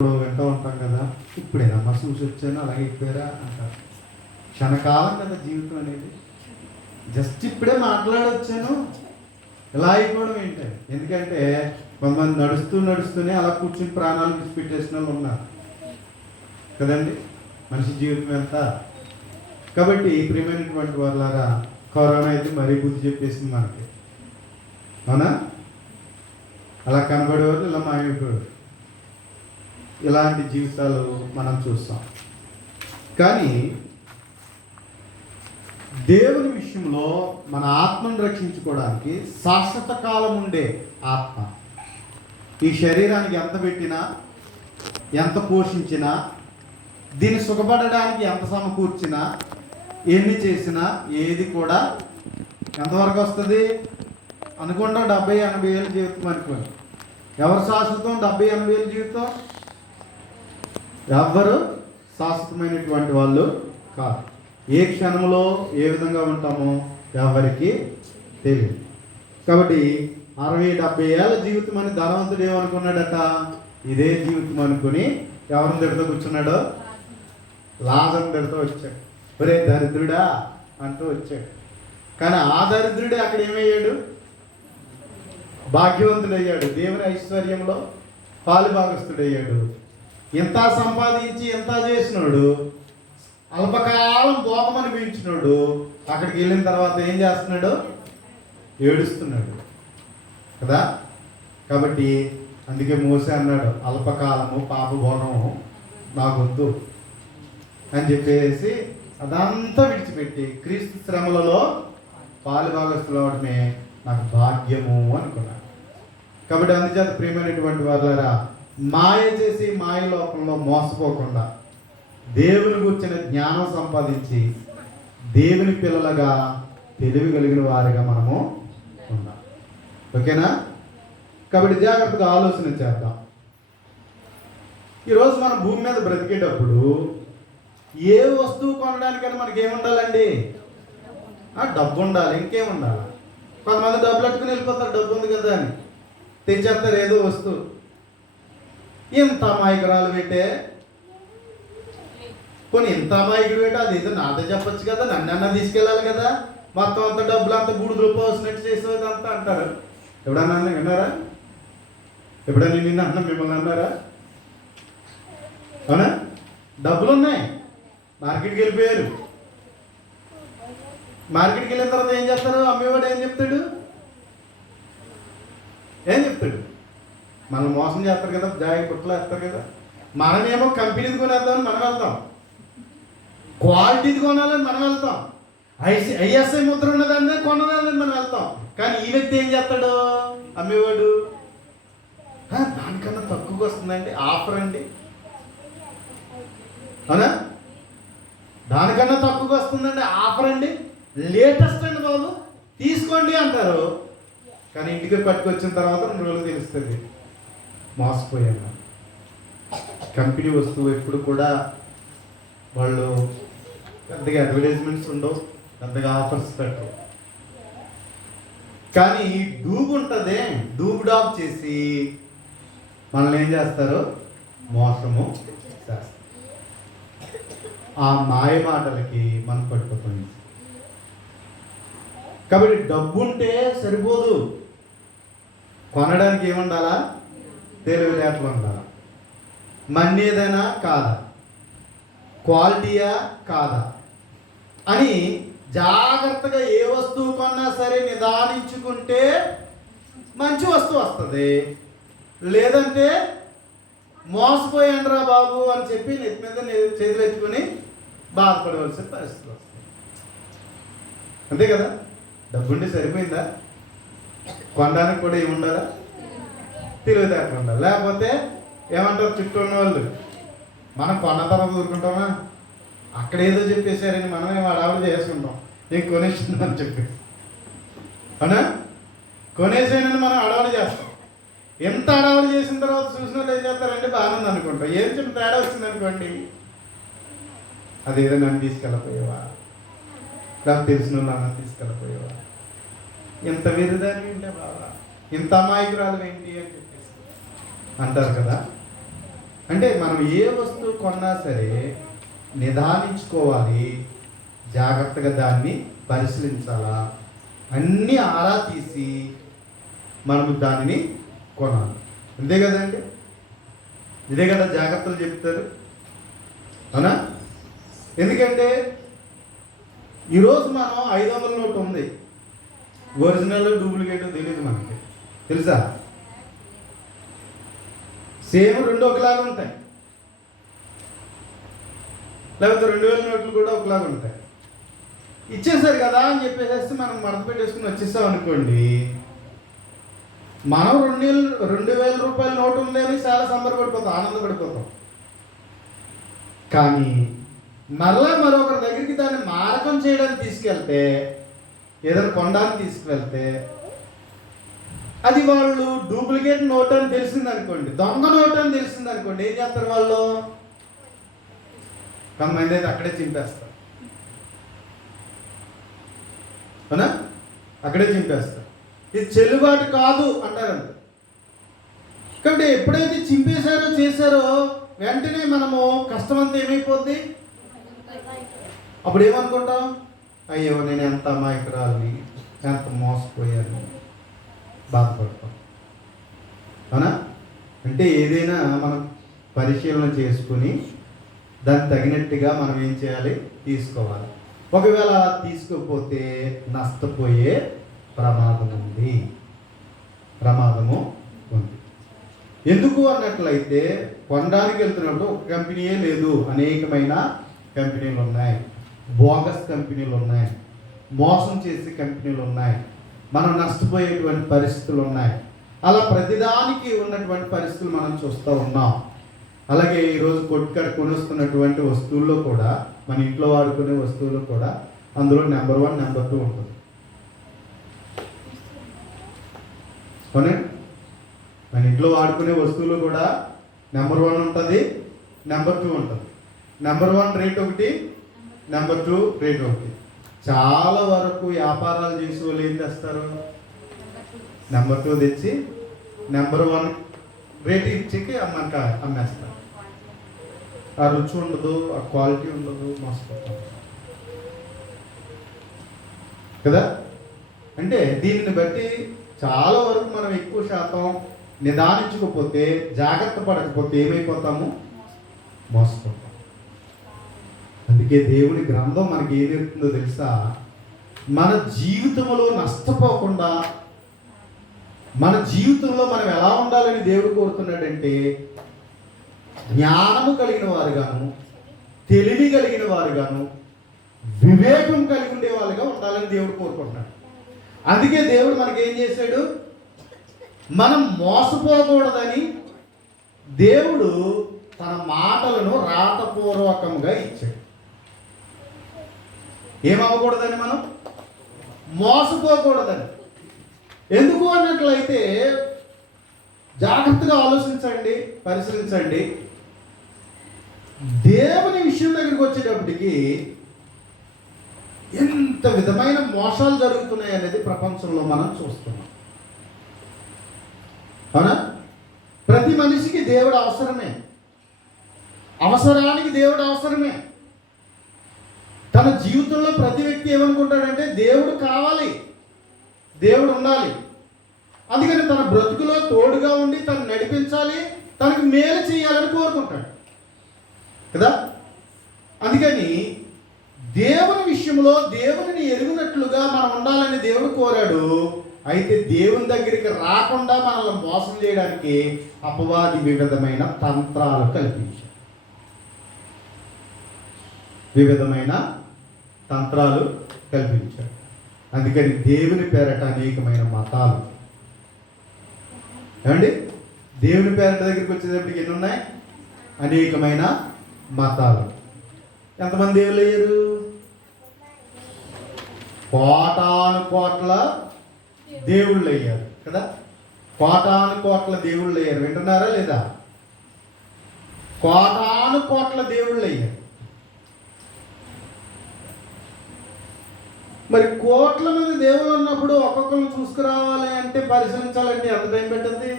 వింటూ ఉంటాం కదా, ఇప్పుడేనమ్మా చూసి వచ్చాను అలాగే అయిపోయారా అంటారు. క్షణకాలం కదా జీవితం అనేది. జస్ట్ ఇప్పుడే మాట్లాడొచ్చాను ఇలా అయిపోవడం ఏంటి? ఎందుకంటే కొంతమంది నడుస్తూనే అలా కూర్చుని ప్రాణాలు విడిచిపెట్టేసిన వాళ్ళు ఉన్నారు కదండి. మనిషి జీవితం ఎంత. కాబట్టి ప్రియమైనటువంటి వాళ్ళారా, కరోనా అయితే మరీ బుద్ధి చెప్పేసింది మనకి, అవునా? అలా కనబడేవారు ఇలా మాయమైపోయారు. ఇలాంటి జీవితాలు మనం చూస్తాం. కానీ దేవుని విషయంలో మన ఆత్మను రక్షించుకోవడానికి శాశ్వత కాలం ఉండే ఆత్మ, ఈ శరీరానికి ఎంత పెట్టినా ఎంత పోషించినా, దీన్ని సుఖపడడానికి ఎంత సమకూర్చినా, ఎన్ని చేసినా ఏది కూడా ఎంతవరకు వస్తుంది అనుకుంటా? 70-80 ఏళ్ళ జీవితం అనుకోండి. ఎవరు శాశ్వతం? 70-80 ఏళ్ళ జీవితం ఎవ్వరు శాశ్వతమైనటువంటి వాళ్ళు కాదు. ఏ క్షణంలో ఏ విధంగా ఉంటామో ఎవరికి తెలియదు. కాబట్టి 60-70 ఏళ్ళ జీవితం అని ధనవంతుడు ఏమనుకున్నాడట? ఇదే జీవితం అనుకుని ఎవరిని దగ్గర కూర్చున్నాడో? లాజరు దగ్గరతో వచ్చాడు. ఒరే దరిద్రుడా అంటూ వచ్చాడు. కానీ ఆ దరిద్రుడే అక్కడ ఏమయ్యాడు? భాగ్యవంతుడయ్యాడు. దేవుని ఐశ్వర్యంలో పాలుభాగస్తుడయ్యాడు. ఎంత సంపాదించి ఎంత చేసినాడు, అల్పకాలం భోగమని పెంచినాడు. అక్కడికి వెళ్ళిన తర్వాత ఏం చేస్తున్నాడు? ఏడుస్తున్నాడు కదా. కాబట్టి అందుకే మోసే అన్నాడు, అల్పకాలము పాపభోగము నాకొద్దు అని చెప్పేసి అదంతా విడిచిపెట్టి క్రీస్తు శ్రమలలో పాలుభాగస్తులు అవడమే నాకు భాగ్యము అనుకున్నాడు. కాబట్టి అందుచేత ప్రియమైనటువంటి వాళ్ళారా, మాయ చేసి మాయ లోకంలో మోసపోకుండా దేవుని గురించిన జ్ఞానం సంపాదించి దేవుని పిల్లలుగా తెలివి కలిగిన వారిగా మనము ఉన్నాం. ఓకేనా? కాబట్టి జాగ్రత్తగా ఆలోచన చేద్దాం. ఈరోజు మనం భూమి మీద బ్రతికేటప్పుడు ఏ వస్తువు కొనడానికైనా మనకి ఏముండాలండి? డబ్బు ఉండాలి. ఇంకేముండాలి? కొంతమంది డబ్బులు పెట్టుకుని వెళ్ళిపోతారు, డబ్బు ఉంది కదా అని తెచ్చేస్తారు ఏదో వస్తువు. ఇంత అమాయకురాలు పెట్టే, కొన్ని ఇంత అమాయకుడు పెట్టే, అది ఏదో నాతో చెప్పచ్చు కదా, నన్నన్నా తీసుకెళ్ళాలి కదా, మొత్తం అంత డబ్బులు అంతా బూడిదలో పోసినట్టు చేసేది అంతా అంటారు. ఎప్పుడన్నా విన్నారా? ఎప్పుడన్నా నిన్న అన్నా మిమ్మల్ని అన్నారా? అవునా? డబ్బులు ఉన్నాయి, మార్కెట్కి వెళ్ళిపోయారు. మార్కెట్కి వెళ్ళిన తర్వాత ఏం చేస్తారు? అమ్మేవాడు ఏం చెప్తాడు? మనం మోసం చేస్తారు కదా, జాయి పుట్టలు వేస్తారు కదా. మనమేమో కంపెనీది కొనేద్దామని మనం వెళ్తాం, క్వాలిటీది కొనాలని మనం వెళ్తాం, ఐఎస్ఐ ముద్ర ఉన్నదాన్ని కొనాలని మనం వెళ్తాం. కానీ ఈ వ్యక్తి ఏం చేస్తాడు? అమ్మేవాడు దానికన్నా తక్కువగా వస్తుందండి, ఆఫర్ అండి, అవునా? దానికన్నా తక్కువగా వస్తుందండి, ఆఫర్ అండి, లేటెస్ట్ అండి బాబు, తీసుకోండి అంటారు. కానీ ఇంటికి పట్టుకొచ్చిన తర్వాత 2 రోజులు తెలుస్తుంది మోసపోయాను. కంపెనీ వస్తువు ఎప్పుడు కూడా వాళ్ళు పెద్దగా అడ్వర్టైజ్మెంట్స్ ఉండవు, పెద్దగా ఆఫర్స్ పెట్టరు. కానీ ఈ డూబ్ ఉంటుంది, డూబ్ డాబ్ చేసి మనల్ని ఏం చేస్తారు? మోసము చేస్తారు. ఆ మాయ మాటలకి మనం పడిపోతుంది. కాబట్టి డబ్బు ఉంటే సరిపోదు, కొనడానికి ఏముండాలా? తెలివితేటలు ఉండాలా? మనీ ఏదైనా కాదా, క్వాలిటీయా కాదా అని జాగ్రత్తగా ఏ వస్తువు కొన్నా సరే నిదానించుకుంటే మంచి వస్తువు వస్తుంది. లేదంటే మోసపోయాండ్రా బాబు అని చెప్పి నెత్తి మీద చేతులు ఎత్తుకొని బాధపడవలసిన పరిస్థితి వస్తుంది. అంతే కదా? డబ్బుంటే సరిపోయిందా? కొనడానికి కూడా ఏముండాలా? తెలివితేటలు ఉండాలి. లేకపోతే ఏమంటారు చుట్టూ ఉన్న వాళ్ళు, మనం కొన్న తర్వాత ఊరుకుంటామా? అక్కడ ఏదో చెప్పేశారని మనమే అడావిడ చేసుకుంటాం, నేను కొనేసిందని చెప్పి, అవునా? కొనేసానని మనం అడావిడ చేస్తాం. ఎంత అడావిడ చేసిన తర్వాత చూసిన వాళ్ళు ఏం చేస్తారంటే బాగుంది అనుకుంటాం. ఏం చిన్న తేడా వచ్చింది అనుకోండి, అదేదో నన్ను తీసుకెళ్ళిపోయేవా, నాకు తెలిసిన వాళ్ళు అన్న తీసుకెళ్ళిపోయేవా, ఇంత విరుదాన్ని ఏంటే బాబా, ఇంత అమాయకురాలు ఏంటి అని చెప్పేసి అంటారు కదా. అంటే మనం ఏ వస్తువు కొన్నా సరే నిదానించుకోవాలి, జాగ్రత్తగా దాన్ని పరిశీలించాలా, అన్నీ ఆరా తీసి మనము దానిని కొనాలి. అంతే కదండి, ఇదే కదా జాగ్రత్తలు చెప్తారు, అవునా? ఎందుకంటే ఈరోజు మనం 500 నోటు ఉంది, ఒరిజినల్ డూప్లికేట్ తెలియదు మనకి, తెలుసా? సేమ్ రెండు ఒకలాగా ఉంటాయి, లేకపోతే 2000 నోట్లు కూడా ఒకలాగా ఉంటాయి. ఇచ్చేసారు కదా అని చెప్పేసి మనం మడత పెట్టేసుకుని వచ్చేస్తాం అనుకోండి, మనం 2000 రూపాయల నోటు ఉంది అని చాలా సంబరపడిపోతాం, ఆనందపడిపోతాం. కానీ మరలా మరొకరి దగ్గరికి దాన్ని మారకం చేయడానికి తీసుకెళ్తే, ఏదైనా కొనడానికి తీసుకువెళ్తే, అది వాళ్ళు డూప్లికేట్ నోట్ అని తెలిసింది అనుకోండి, దొంగ నోట్ అని తెలిసింది అనుకోండి, ఏం చేస్తారు వాళ్ళు? కొంతమంది అయితే అక్కడే చింపేస్తారు, అవునా? అక్కడే చింపేస్తారు. ఇది చెల్లుబాటు కాదు అంటారు. కాబట్టి ఎప్పుడైతే చింపేశారో చేశారో వెంటనే మనము కష్టమంతా ఏమైపోద్ది? అప్పుడు ఏమనుకుంటాం? అయ్యో నేను ఎంత అమాయకురాలని, ఎంత మోసపోయాను, బాధపడతాం, అవునా? అంటే ఏదైనా మనం పరిశీలన చేసుకుని దానికి తగినట్టుగా మనం ఏం చేయాలి? తీసుకోవాలి. ఒకవేళ తీసుకోకపోతే నష్టపోయే ప్రమాదము ఉంది. ఎందుకు అన్నట్లయితే కొనడానికి వెళ్తున్నప్పుడు ఒక కంపెనీయే లేదు, అనేకమైన కంపెనీలు ఉన్నాయి, బోగస్ కంపెనీలు ఉన్నాయి, మోసం చేసే కంపెనీలు ఉన్నాయి, మనం నష్టపోయేటువంటి పరిస్థితులు ఉన్నాయి. అలా ప్రతిదానికి ఉన్నటువంటి పరిస్థితులు మనం చూస్తూ ఉన్నాం. అలాగే ఈరోజు కొట్టుకడ కొనుస్తున్నటువంటి వస్తువుల్లో కూడా, మన ఇంట్లో వాడుకునే వస్తువులు కూడా అందులో నెంబర్ 1 నెంబర్ 2 ఉంటుంది. అవునా? మన ఇంట్లో వాడుకునే వస్తువులు కూడా నెంబర్ 1 ఉంటుంది, నెంబర్ 2 ఉంటుంది. నెంబర్ 1 రేట్ ఒకటి, నెంబర్ 2 రేట్ ఒకటి. చాలా వరకు వ్యాపారాలు చేసే వాళ్ళు ఏం చేస్తారు? నెంబర్ 2 తెచ్చి నెంబర్ 1 రేట్ ఇచ్చేకి మనకు అమ్మేస్తారు. ఆ రుచి ఉండదు, ఆ క్వాలిటీ ఉండదు, మోసపోతాం కదా. అంటే దీనిని బట్టి చాలా వరకు మనం ఎక్కువ శాతం నిదానించకపోతే, జాగ్రత్త పడకపోతే ఏమైపోతాము? మోసపోతాం. అందుకే దేవుని గ్రంథం మనకి ఏం చెప్తుందో తెలుసా? మన జీవితంలో నష్టపోకుండా, మన జీవితంలో మనం ఎలా ఉండాలని దేవుడు కోరుతున్నాడంటే, జ్ఞానము కలిగిన వారుగాను, తెలివి కలిగిన వారుగాను, వివేకం కలిగి ఉండే వాళ్ళుగా ఉండాలని దేవుడు కోరుకుంటున్నాడు. అందుకే దేవుడు మనకి ఏం చేశాడు? మనం మోసపోకూడదని దేవుడు తన మాటలను రాతపూర్వకంగా ఇచ్చాడు. ఏమవ్వకూడదని? మనం మోసపోకూడదని. ఎందుకు అన్నట్లయితే జాగ్రత్తగా ఆలోచించండి, పరిశీలించండి. దేవుని విషయం దగ్గరికి వచ్చేటప్పటికి ఎంత విధమైన మోసాలు జరుగుతున్నాయి అనేది ప్రపంచంలో మనం చూస్తున్నాం, అవునా? ప్రతి మనిషికి దేవుడు అవసరమే, అవసరానికి దేవుడు అవసరమే. తన జీవితంలో ప్రతి వ్యక్తి ఏమనుకుంటాడంటే దేవుడు కావాలి, దేవుడు ఉండాలి. అందుకని తన బ్రతుకులో తోడుగా ఉండి తను నడిపించాలి, తనకు మేలు చేయాలని కోరుకుంటాడు కదా. అందుకని దేవుని విషయంలో దేవుని ఎరుగునట్లుగా మనం ఉండాలని దేవుడు కోరాడు. అయితే దేవుని దగ్గరికి రాకుండా మనల్ని మోసం చేయడానికి అపవాది వివిధమైన తంత్రాలు కల్పించాడు, వివిధమైన తంత్రాలు కల్పించాడు. అందుకని దేవుని పేరట అనేకమైన మతాలు, ఏమండి? దేవుని పేరట దగ్గరికి వచ్చేటప్పటికి ఎన్ని ఉన్నాయి? అనేకమైన మతాలు. ఎంతమంది దేవుళ్ళు అయ్యారు? కోటాను కోట్ల దేవుళ్ళు అయ్యారు కదా. కోటాను కోట్ల దేవుళ్ళు అయ్యారు. వింటున్నారా లేదా? కోటాను కోట్ల దేవుళ్ళు అయ్యారు. మరి కోట్ల మంది దేవుళ్ళు ఉన్నప్పుడు ఒక్కొక్కరిని చూసుకురావాలి అంటే, పరిశీలించాలంటే ఎంత టైం పెట్టింది?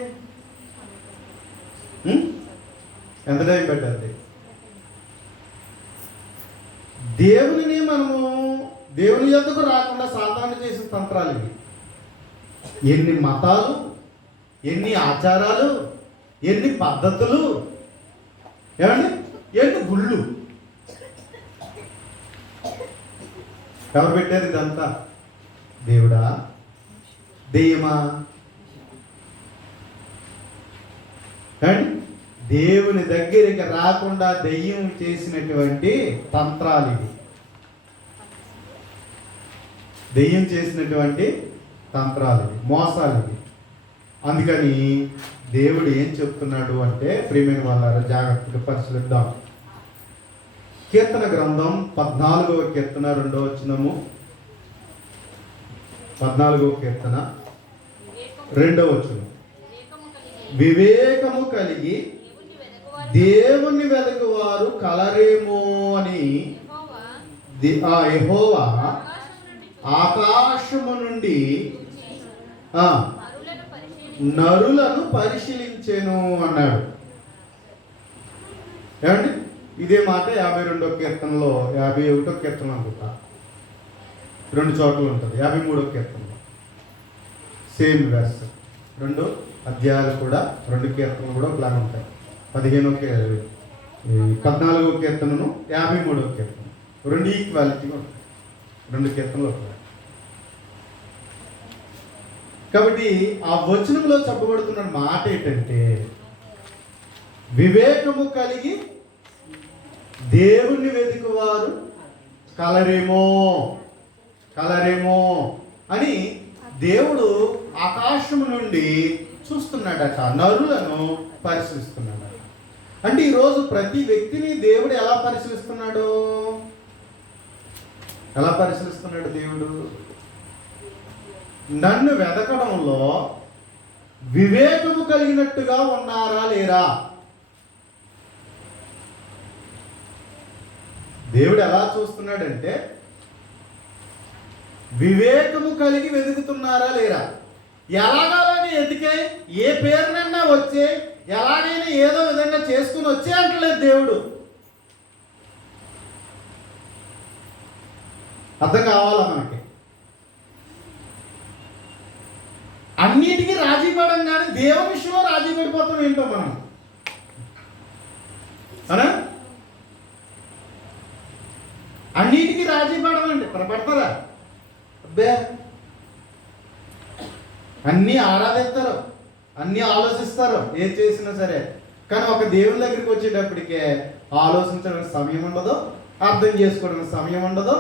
ఎంత టైం పెట్టాలి? దేవుని యొద్దకు రాకుండా సాతాను చేసిన తంత్రాలు ఇవి. ఎన్ని మతాలు, ఎన్ని ఆచారాలు, ఎన్ని పద్ధతులు, ఏమండి, ఎన్ని గుళ్ళు. ఎవరు పెట్టారు ఇదంతా? దేవుడా? దెయ్యమా? దేవుని దగ్గరికి రాకుండా దెయ్యం చేసినటువంటి తంత్రాలు ఇవి. దెయ్యం చేసినటువంటి తంత్రాలు ఇవి, మోసాలు ఇవి. అందుకని దేవుడు ఏం చెప్తున్నాడు అంటే, ప్రియమైన వాళ్ళారా, జాగ్రత్తగా పరిశీలిద్దాం. కీర్తన గ్రంథం 14వ కీర్తన 2వ వచనము. 14వ కీర్తన 2వ వచనం. వివేకము కలిగి దేవుణ్ణి వెదకువారు కలరేమో అని యెహోవా ఆకాశము నుండి నరులను పరిశీలించెను అన్నాడు. ఏమండి, ఇదే మాట 52వ కీర్తనలో, 51వ కీర్తన అనుకుంటా, 2 చోట్ల ఉంటుంది. 53వ కీర్తనలో సేమ్ వెర్స్. 2 అధ్యాయాలు కూడా, 2 కీర్తనలు కూడా ఒకలాగా ఉంటాయి. 14వ కీర్తనను 53వ కీర్తన 2 ఈక్వాలిటీగా ఉంటాయి. 2 కీర్తనలు ఉంటాయి. కాబట్టి ఆ వచనంలో చెప్పబడుతున్న మాట ఏంటంటే, వివేకము కలిగి దేవుణ్ణి వెతుకువారు కలరేమో అని దేవుడు ఆకాశము నుండి చూస్తున్నాడట, నరులను పరిశీలిస్తున్నాడట. అంటే ఈరోజు ప్రతి వ్యక్తిని దేవుడు ఎలా పరిశీలిస్తున్నాడు? దేవుడు నన్ను వెతకడంలో వివేకము కలిగినట్టుగా ఉన్నారా లేరా? దేవుడు ఎలా చూస్తున్నాడంటే, వివేకము కలిగి వెతుకుతున్నారా లేరా? ఎలాగాలని ఎతికే, ఏ పేరునన్నా వచ్చే, ఎలాగైనా ఏదో విధంగా చేసుకుని వచ్చే అంటలేదు దేవుడు. అర్థం కావాలా మనకి? అన్నిటికీ రాజీ పడం, కానీ దేవుని విషయంలో రాజీ పడిపోతాం ఏంటో మనం. అనా? అన్నిటికీ రాజీ పడమండి, పడతారా? అబ్బే, అన్నీ ఆరాధిస్తారు, అన్నీ ఆలోచిస్తారు, ఏం చేసినా సరే. కానీ ఒక దేవుని దగ్గరికి వచ్చేటప్పటికే ఆలోచించడానికి సమయం ఉండదు, అర్థం చేసుకోవడానికి సమయం ఉండదు.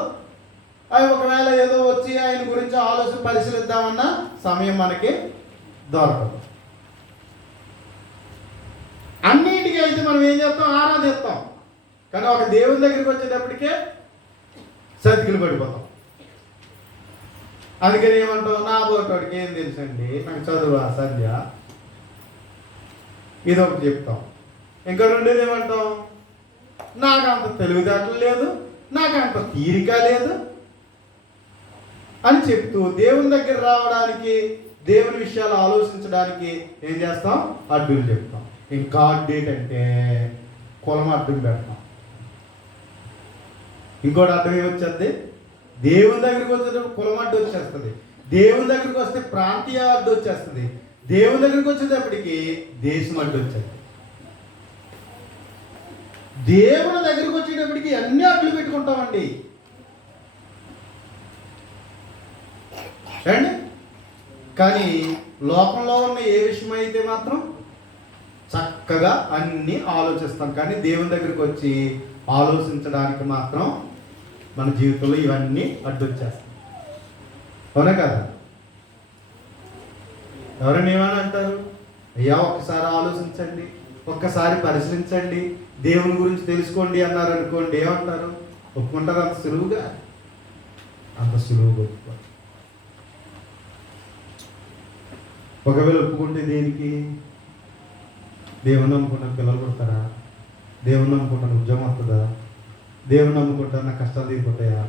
అవి ఒకవేళ ఏదో వచ్చి ఆయన గురించి పరిశీలిద్దామన్న సమయం మనకి దొరకదు. అన్నిటికీ అయితే మనం ఏం చేస్తాం? ఆరాధిస్తాం. కానీ ఒక దేవుని దగ్గరికి వచ్చేటప్పటికే సతికిలు పడిపోతాం. అందుకని ఏమంటాం? నా బోటోడికి ఏం తెలుసండి, నాకు చదువు సంధ్య, ఇదొకటి చెప్తాం. ఇంకా రెండోది ఏమంటాం? నాకు అంత తెలివితేటలు లేదు, నాకు అంత తీరిక లేదు అని చెప్తూ దేవుని దగ్గర రావడానికి, దేవుని విషయాలు ఆలోచించడానికి ఏం చేస్తాం? అడ్డులు చెప్తాం. ఇంకా అడ్డేట్ అంటే కులం అడ్డం పెడతాం. ఇంకోటి అడ్డం ఏమొచ్చేది? దేవుని దగ్గరికి వచ్చేటప్పుడు కులం అడ్డు వచ్చేస్తుంది, దేవుని దగ్గరికి వస్తే ప్రాంతీయ అడ్డు వచ్చేస్తుంది, దేవుని దగ్గరికి వచ్చేటప్పటికి దేశం అడ్డు వచ్చేది. దేవుని దగ్గరికి వచ్చేటప్పటికి అన్ని అడ్డులు పెట్టుకుంటామండి. అండి, కానీ లోకంలో ఉన్న ఏ విషయం అయితే మాత్రం చక్కగా అన్నీ ఆలోచిస్తాం. కానీ దేవుని దగ్గరికి వచ్చి ఆలోచించడానికి మాత్రం మన జీవితంలో ఇవన్నీ అడ్డొచ్చేస్తాయి. అవునా కదా? ఎవరైనా ఏమని అంటారు? అయ్యా ఒక్కసారి ఆలోచించండి, ఒక్కసారి పరిశీలించండి, దేవుని గురించి తెలుసుకోండి అన్నారు అనుకోండి, ఏమంటారు? ఒప్పుకుంటారు? అంత సులువుగా ఒప్పుకోరు. ఒకవేళ ఒప్పుకుంటే దేనికి? దేవుని నమ్ముకుంటాను పిల్లలు పుడతారా? దేవుని నమ్ముకుంటాను ఉద్యోగం వస్తుందా? దేవుని నమ్ముకుంటాను నా కష్టాలు తీరిపోతాయా?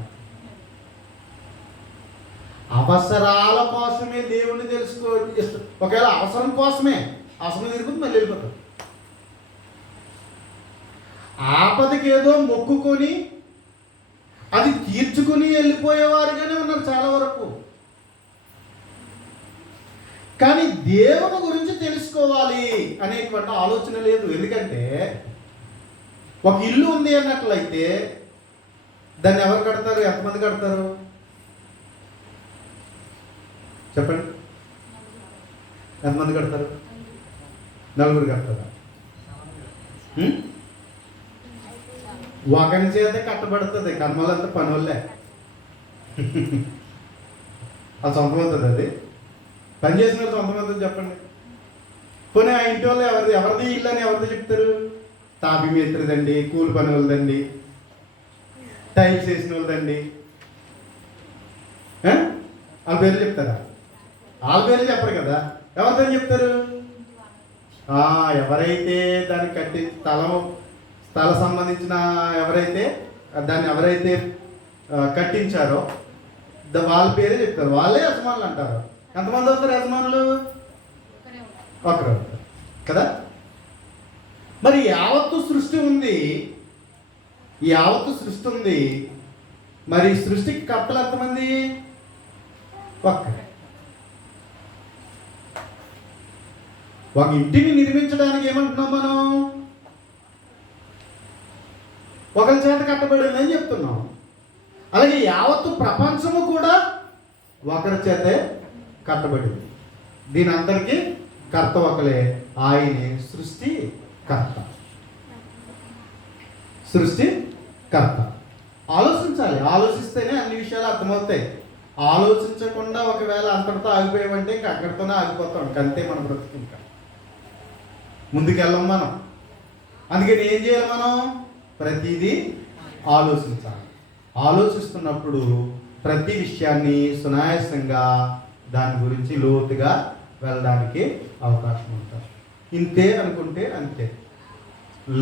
అవసరాల కోసమే దేవుణ్ణి తెలుసుకో. ఒకవేళ అవసరం కోసమే, అవసరం తీరిపోతే మళ్ళీ వెళ్ళిపోతాం. ఆపదకి ఏదో మొక్కుకొని అది తీర్చుకుని వెళ్ళిపోయేవారుగానే ఉన్నారు చాలా వరకు. కానీ దేవుని గురించి తెలుసుకోవాలి అనేటువంటి ఆలోచన లేదు. ఎందుకంటే ఒక ఇల్లు ఉంది అన్నట్లయితే దాన్ని ఎవరు కడతారు? ఎంతమంది కడతారు చెప్పండి? ఎంతమంది కడతారు? నలుగురు కడతారా? ఒకరి చేత కట్టబడుతుంది. కర్మలంతా పని వాళ్ళే. అది సొంతమవుతుంది. అది పని చేసిన వాళ్ళు సొంతమవుతుంది చెప్పండి. పోనీ ఆ ఇంటి వాళ్ళు ఎవరిది ఇల్లు అని ఎవరిది చెప్తారు? తాపి మేత్రిదండి, కూలి పని వాళ్ళదండి, టైల్స్ వేసిన వాళ్ళదండి. వాళ్ళ పేర్లు చెప్తారా? వాళ్ళ పేర్లు చెప్పరు కదా. ఎవరితో చెప్తారు? ఎవరైతే దాన్ని కట్టి స్థల సంబంధించిన ఎవరైతే కట్టించారో వాళ్ళ పేరే చెప్తారు. వాళ్ళే యజమానులు అంటారు. ఎంతమంది అవుతారు యజమానులు? ఒకరు అవుతారు కదా. మరి యావత్తు సృష్టి ఉంది. ఈ యావత్తు సృష్టి ఉంది. మరి సృష్టికి కర్తలు ఎంతమంది? ఒక్కరే. ఒక ఇంటిని నిర్మించడానికి ఏమంటున్నాం మనం? ఒకరి చేత కట్టబడిందని చెప్తున్నాం. అలాగే యావత్తు ప్రపంచము కూడా ఒకరి చేతే కట్టబడింది. దీని అందరికీ కర్త ఒకలే, ఆయనే సృష్టి కర్త. సృష్టి కర్త. ఆలోచించాలి. ఆలోచిస్తేనే అన్ని విషయాలు అర్థమవుతాయి. ఆలోచించకుండా ఒకవేళ అంతటితో ఆగిపోయామంటే ఇంకా అక్కడితోనే ఆగిపోతాం. అంతే మన బ్రతుకు. ఇంకా ముందుకెళ్ళం మనం. అందుకని ఏం చేయాలి? మనం ప్రతిదీ ఆలోచించాలి. ఆలోచిస్తున్నప్పుడు ప్రతి విషయాన్ని సునాయాసంగా దాని గురించి లోతుగా వెళ్ళడానికి అవకాశం ఉంటుంది. ఇంతే అనుకుంటే అంతే,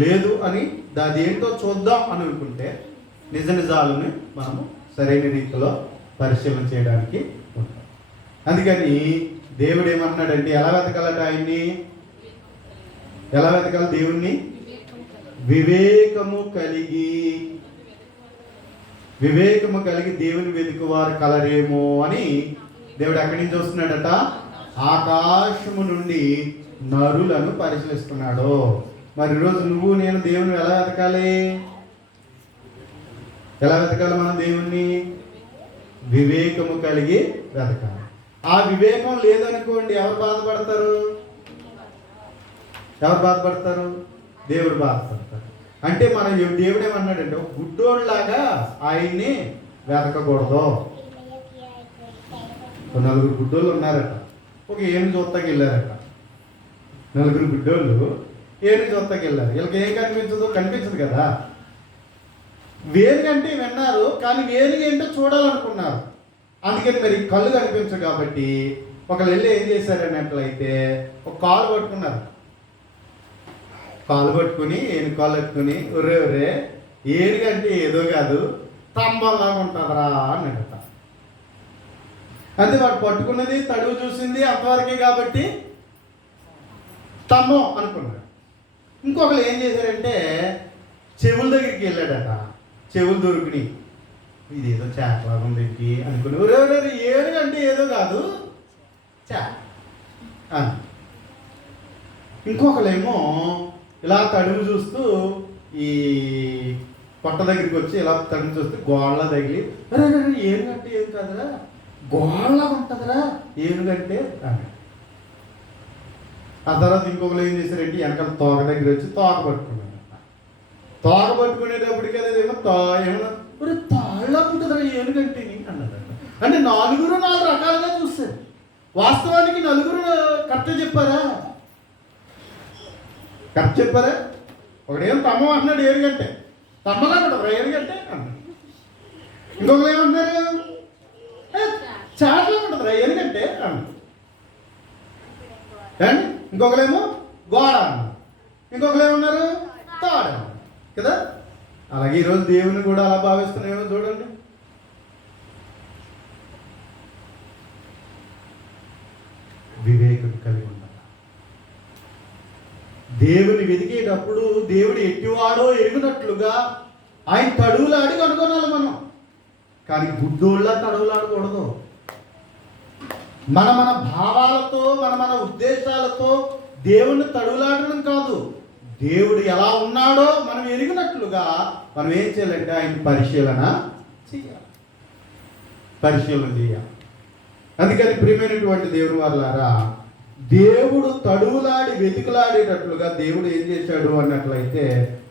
లేదు అని దాదేంటో చూద్దాం అని అనుకుంటే నిజ నిజాలను మనము సరైన రీతిలో పరిశీలన చేయడానికి ఉంటాం. అందుకని దేవుడు ఏమన్నాడంటే ఎలా వెతకాలట ఆయన్ని? ఎలా వెతకాలి దేవుణ్ణి? వివేకము కలిగి దేవుని వెతుకువారు కలరేమో అని దేవుడు ఎక్కడి నుంచి వస్తున్నాడట? ఆకాశము నుండి నరులను పరిశీలిస్తున్నాడు. మరి ఈరోజు నువ్వు నేను దేవుని ఎలా వెతకాలి? ఎలా వెతకాలి మనం దేవుణ్ణి? వివేకము కలిగి వెతకాలి. ఆ వివేకం లేదనుకోండి ఎవరు బాధపడతారు? దేవుడు బాధపడతారు. అంటే మనం దేవుడు ఏమన్నాడంటే ఒక గుడ్డోళ్ళలాగా ఆయన్ని వెతకకూడదు. నలుగురు గుడ్డోళ్ళు ఉన్నారట. ఒక ఏనుగు చూస్తాకి వెళ్ళారట. నలుగురు గుడ్డోళ్ళు ఏనుగు చూస్తాకి వెళ్ళారు. వీళ్ళకి ఏం కనిపించదు కదా. వేరుగంటే విన్నారు, కానీ వేరుగా ఏంటో చూడాలనుకున్నారు. అందుకని మరి కళ్ళు కనిపించవు కాబట్టి ఒకళ్ళు వెళ్ళి ఏం చేశారన్నట్లయితే ఒక కాలు పట్టుకున్నారు. కాలు పట్టుకుని ఏనుగు కాలు పట్టుకుని ఒరే ఏనుగంటే ఏదో కాదు, స్తంభంలాగా ఉంటుందిరా అన్నట. అంటే వాడు పట్టుకున్నది తడువు చూసింది అంతవరకే కాబట్టి స్తంభం అనుకున్నాడు. ఇంకొకరు ఏం చేశారంటే చెవుల దగ్గరికి వెళ్ళాడట. చెవులు దొరికినాయి. ఇదేదో చేపలాగా ఉంది అనుకుని ఏనుగంటే ఏదో కాదు చేప అని. ఇంకొకరేమో ఇలా తడుము చూస్తూ ఈ పొట్ట దగ్గరికి వచ్చి ఇలా తడుము చూస్తే గోళ్ళ తగిలి ఏనుగంటే ఏం కాదురా, గోళ్ళ ఉంటుందిరా ఏనుగంటే అని. ఆ తర్వాత ఇంకొకరు ఏం చేశారంటే వెనకాల తోక దగ్గర వచ్చి తోక పట్టుకున్నాడు. తోక పట్టుకునేటప్పటికి అదేమో ఏమన్నా తాళ్ళ ఉంటుందిరా ఏనుగంటే అన్నదంట. అంటే నాలుగు రకాలుగా చూస్తారు. వాస్తవానికి నలుగురు కరెక్ట్ చెప్పారా? ఒకడేమో తమ్మ అంటున్నాడు ఏనుగంటే, తమ్మలా ఉంటుంది ఏనుగంటే అన్నాడు. ఇంకొకరు ఏమంటున్నారు చాట్లా ఉంటుందిరా ఏనుగంటే అన్నాడు. ఇంకొకరేమో గోడ అన్నారు. ఇంకొకరు ఏమన్నారు తాడ కదా. అలాగే ఈరోజు దేవుని కూడా అలా భావిస్తున్నామో చూడండి. వివేకం కలిగి ఉండాలి. దేవుని వెతికేటప్పుడు దేవుడు ఎట్టివాడో ఎరుగునట్లుగా ఆయన తడువులాడి కనుగొనాలి మనం. కానీ గుడ్డోళ్ళ తడువులాడకూడదు. మన భావాలతో మన ఉద్దేశాలతో దేవుణ్ణి తడువులాడడం కాదు. దేవుడు ఎలా ఉన్నాడో మనం ఎరిగినట్లుగా మనం ఏం చేయాలంటే ఆయన పరిశీలన చేయాలి. అందుకని ప్రియమైనటువంటి దేవుని వారలారా, దేవుడు తడువులాడి వెతుకులాడేటట్లుగా దేవుడు ఏం చేశాడు అన్నట్లయితే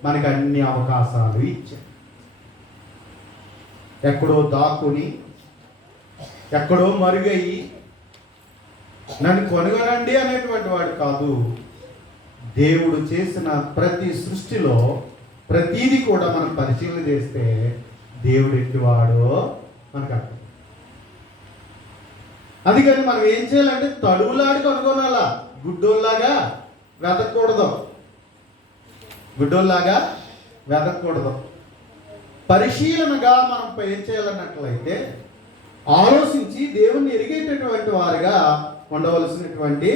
మనకి అన్ని అవకాశాలు ఇచ్చాడు. ఎక్కడో దాక్కుని, ఎక్కడో మరుగయ్యి నన్ను కొనుగొనండి అనేటువంటి వాడు కాదు. దేవుడు చేసిన ప్రతి సృష్టిలో ప్రతీది కూడా మనం పరిశీలన చేస్తే దేవుడు ఎట్టివాడో మనకు అర్థం. అందుకని మనం ఏం చేయాలంటే తడువులాడి కనుగొనాలా, గుడ్డోల్లాగా వెతకూడదు. పరిశీలనగా మనం ఏం చేయాలన్నట్లయితే ఆలోచించి దేవుణ్ణి ఎరిగేటటువంటి వారిగా ఉండవలసినటువంటి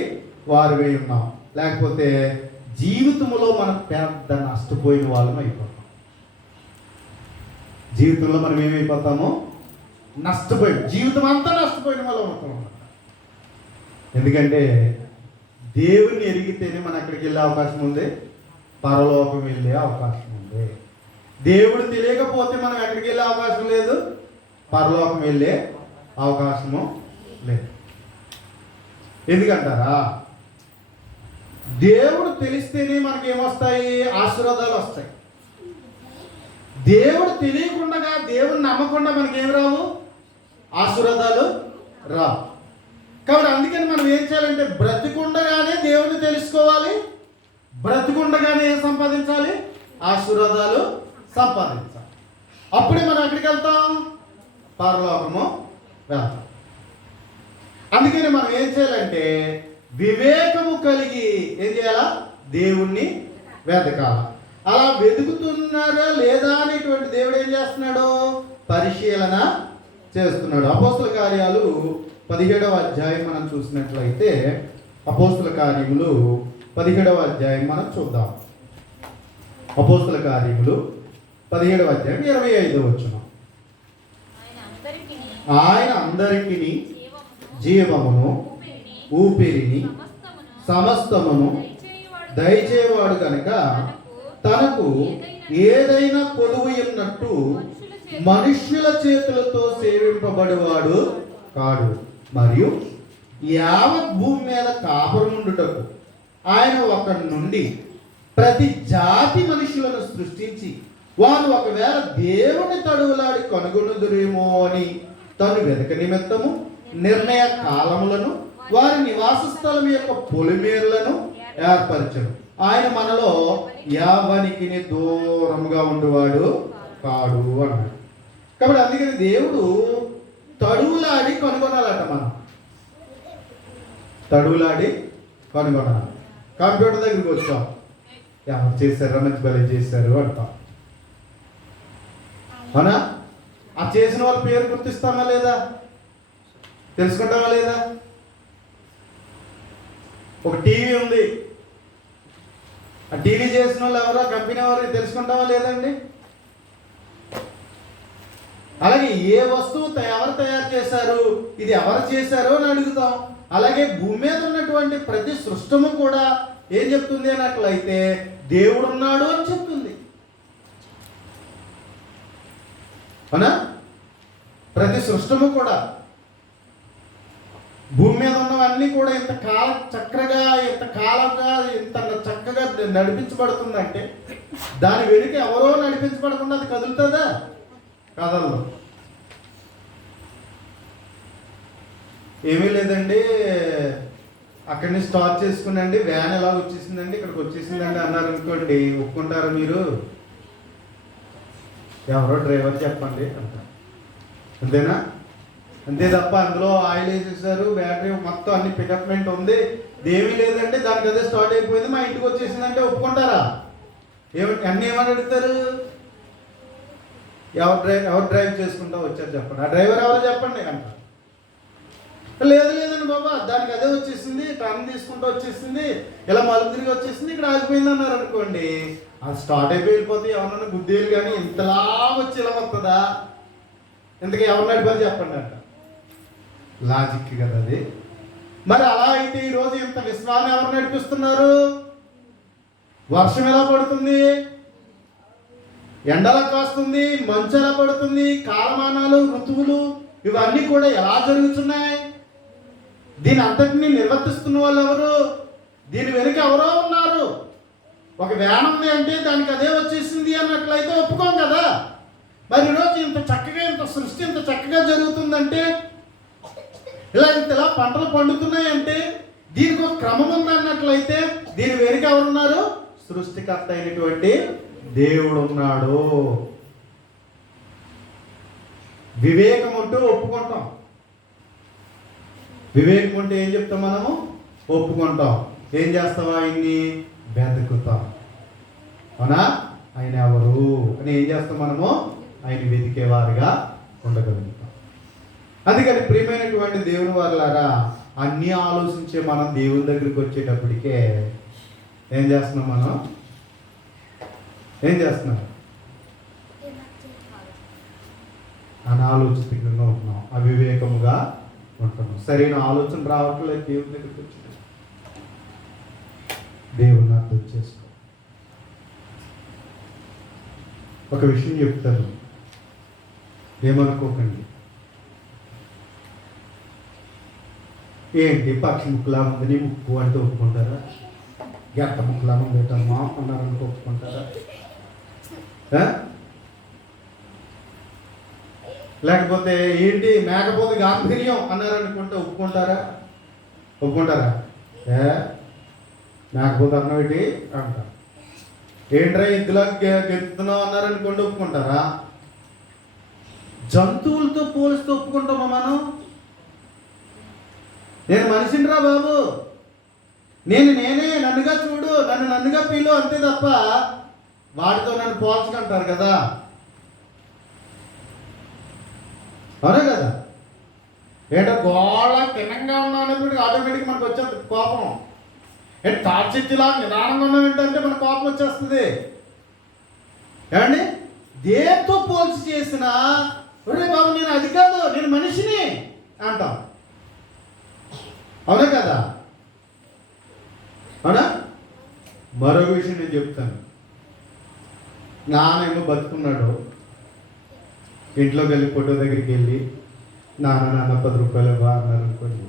వారివై ఉన్నాం. లేకపోతే జీవితంలో మనం పెద్ద నష్టపోయిన వాళ్ళం అయిపోతాం. జీవితంలో మనం ఏమైపోతామో జీవితం అంతా నష్టపోయిన వాళ్ళం అవుతాం. ఎందుకంటే దేవుణ్ణి ఎరిగితేనే మనం ఎక్కడికి వెళ్ళే అవకాశం ఉంది, పరలోకం వెళ్ళే అవకాశం ఉంది. దేవుడు తెలియకపోతే మనం ఎక్కడికి వెళ్ళే అవకాశం లేదు, పరలోకం వెళ్ళే అవకాశము లేదు. ఎందుకంటారా? దేవుడు తెలిస్తేనే మనకి ఏమొస్తాయి? ఆశీర్వాదాలు వస్తాయి. దేవుడు తెలియకుండా, దేవుని నమ్మకుండా మనకేం రావు, ఆశీర్వాదాలు రావు. కాబట్టి అందుకని మనం ఏం చేయాలంటే బ్రతికుండగానే దేవుని తెలుసుకోవాలి, బ్రతికుండగానే ఏం సంపాదించాలి? ఆశీర్వాదాలు సంపాదించాలి. అప్పుడే మనం ఎక్కడికి వెళ్తాం? పరలోకము వెళ్తాం. అందుకని మనం ఏం చేయాలంటే వివేకము కలిగి ఏం చేయాలా? దేవుణ్ణి వెతకాల. అలా వెతుకుతున్నారా లేదా అనేటువంటి దేవుడు ఏం చేస్తున్నాడు? పరిశీలన చేస్తున్నాడు. అపోస్తుల కార్యాలు 17వ అధ్యాయం మనం చూసినట్లయితే, అపోస్తుల కార్యములు 17వ అధ్యాయం మనం చూద్దాం. అపోస్తుల కార్యములు 17వ అధ్యాయం 25వ వచనం. ఆయన అందరికీ జీవమును ఊపిరిని సమస్తమును దయచేవాడు కనుక తనకు ఏదైనా కొలువు ఉన్నట్టు మనుష్యుల చేతులతో సేవింపబడేవాడు కాడు. మరియు యావత్ భూమి మీద కాపురముండుటకు ఆయన ఒకరి నుండి ప్రతి జాతి మనుషులను సృష్టించి వారు ఒకవేళ దేవుని తడువులాడి కనుగొనుదురేమో అని తను వెతక నిమిత్తము నిర్ణయ కాలములను వారి నివాస స్థలం యొక్క పొలిమేర్లను ఏర్పరచను. ఆయన మనలో యావనికి దూరంగా ఉండేవాడు కాడు అన్నాడు. కాబట్టి అందుకని దేవుడు తడువులాడి కనుగొనాలట. మనం తడువులాడి కనుగొనాలి. కంప్యూటర్ దగ్గరికి వచ్చాం, ఎవరు చేశారు, మంచి బలి చేశారు అంటాం. అవునా? ఆ చేసిన వాళ్ళ పేరు గుర్తిస్తామా లేదా? తెలుసుకుంటామా లేదా? ఒక టీవీ ఉంది, ఆ టీవీ చేసిన వాళ్ళు ఎవరో, కంపెనీ ఎవరు తెలుసుకుంటామా లేదండి? అలాగే ఏ వస్తువు ఎవరు తయారు చేశారు, ఇది ఎవరు చేశారో అని అడుగుతాం. అలాగే భూమి మీద ఉన్నటువంటి ప్రతి సృష్టము కూడా ఏం చెప్తుంది అన్నట్లయితే దేవుడు ఉన్నాడు అని చెప్తుంది. అవునా? ప్రతి సృష్టము కూడా, భూమి మీద ఉన్నవన్నీ కూడా ఇంత చక్కగా ఇంత చక్కగా నడిపించబడుతుందంటే దాని వెనుక ఎవరో నడిపించబడకుండా అది కదులుతుందా? కదలదు. ఏమీ లేదండి, అక్కడి నుంచి స్టార్ట్ చేసుకునండి, వ్యాన్ ఎలా వచ్చేసిందండి, ఇక్కడికి వచ్చేసిందండి అన్నారు అనుకోండి, ఒప్పుకుంటారా మీరు? ఎవరో డ్రైవర్ చెప్పండి అంటారు. అంతేనా? అంతే తప్ప అందులో ఆయిల్ వేసేసారు, బ్యాటరీ మొత్తం అన్ని పికప్మెంట్ ఉంది, ఏమీ లేదండి, దానికి అదే స్టార్ట్ అయిపోయింది, మా ఇంటికి వచ్చేసిందంటే ఒప్పుకుంటారా? అన్నీ ఏమని అడుగుతారు? ఎవరు డ్రైవ్ చేసుకుంటా వచ్చారు చెప్పండి, ఆ డ్రైవర్ ఎవరో చెప్పండి అంటారు. లేదు లేదండి బాబా, దానికి అదే వచ్చేసింది, టర్న్ తీసుకుంటూ వచ్చేసింది, ఇలా మలుపు తిరిగి వచ్చేసింది, ఇక్కడ ఆగిపోయింది అన్నారు అనుకోండి, అది స్టార్ట్ అయిపోయి వెళ్ళిపోతే ఎవరన్నా గుద్దేలు కానీ ఇంతలా వచ్చి ఇలా వస్తుందా? ఇంతకీ ఎవరు నడిపారు చెప్పండి అంట. లాజిక్ కదా అది. మరి అలా అయితే ఈరోజు ఇంత విశ్వాన్ని ఎవరు నడిపిస్తున్నారు? వర్షం ఎలా పడుతుంది, ఎండలా కాస్తుంది, మంచు ఎలా పడుతుంది, కాలమానాలు, ఋతువులు ఇవన్నీ కూడా ఎలా జరుగుతున్నాయి? దీని అంతటిని నిర్వర్తిస్తున్న వాళ్ళు ఎవరు? దీని వెనుక ఎవరో ఉన్నారు. ఒక వ్యాన్ ఉంది అంటే దానికి అదే వచ్చేసింది అన్నట్లయితే ఒప్పుకోం కదా. మరి ఈరోజు ఇంత చక్కగా, ఇంత సృష్టి ఇంత చక్కగా జరుగుతుందంటే, ఇలా పంటలు పండుతున్నాయంటే దీనికి ఒక క్రమం ఉంది అన్నట్లయితే దీని వెనుక ఎవరున్నారు? సృష్టికర్త అయినటువంటి దేవుడు ఉన్నాడు. వివేకం ఉంటూ ఒప్పుకుంటాం. వివేకం ఉంటే ఏం చెప్తాం మనము? ఒప్పుకుంటాం. ఏం చేస్తావా? ఆయన్ని వెతుకుతాం. అవునా? ఆయన ఎవరు అని ఏం చేస్తాం మనము? ఆయన వెతికేవారుగా ఉండగలుగుతాం. అందుకని ప్రియమైనటువంటి దేవుని వారులారా, అన్నీ ఆలోచించే మనం దేవుని దగ్గరికి వచ్చేటప్పటికే ఏం చేస్తున్నాం? మనం ఏం చేస్తున్నాం? అనాలోచితంగా ఉంటున్నాం, అవివేకముగా ఉంటున్నాం. సరైన ఆలోచన రావట్లేదు దేవుని దగ్గరికి వచ్చి. దేవుని అర్థం చేసుకో. ఒక విషయం చెప్తాను, ఏమనుకోకండి. ఏంటి పక్షి ముక్కులా ఉంది నీ ముక్కు అంటే ఒప్పుకుంటారా? గెట్ట ముక్కులా ఉండేటమ్మా అన్నారనుకో ఒప్పుకుంటారా? లేకపోతే ఏంటి మేకపోతే గాంభీర్యం అన్నారనుకుంటే ఒప్పుకుంటారా? ఒప్పుకుంటారా? మేకపోతే అన్నవి అంటారు. ఏంట్రా ఎద్దులా గెలుతున్నావు అన్నారనుకోండి ఒప్పుకుంటారా? జంతువులతో పోలిస్తూ ఒప్పుకుంటామా మనం? నేను మనిషినిరా బాబు, నేనే, నన్నుగా చూడు, నన్నుగా పీలు, అంతే తప్ప వాటితో నన్ను పోల్చకంటారు కదా. అవునా కదా? ఏంటో గోళ కిన్నంగా ఉన్నాం అనేప్పుడు ఆటోమేటిక్ మనకు వచ్చేది కోపం. ఏంటి తాడ్చిలా నిదానంగా ఉన్నాం ఏంటంటే మన కోపం వచ్చేస్తుంది. ఏమండి? దేంతో పోల్చి చేసినా ఒరే బాబు నేను అది కాదు, నేను మనిషిని అంటాం. అవునా కదా? అవునా? మరొక విషయం నేను చెప్తాను. నానేమో బతుకున్నాడు, ఇంట్లోకి వెళ్ళి ఫోటో దగ్గరికి వెళ్ళి నాన్న 10 రూపాయలు ఇవ్వ అన్నారు అనుకోండి,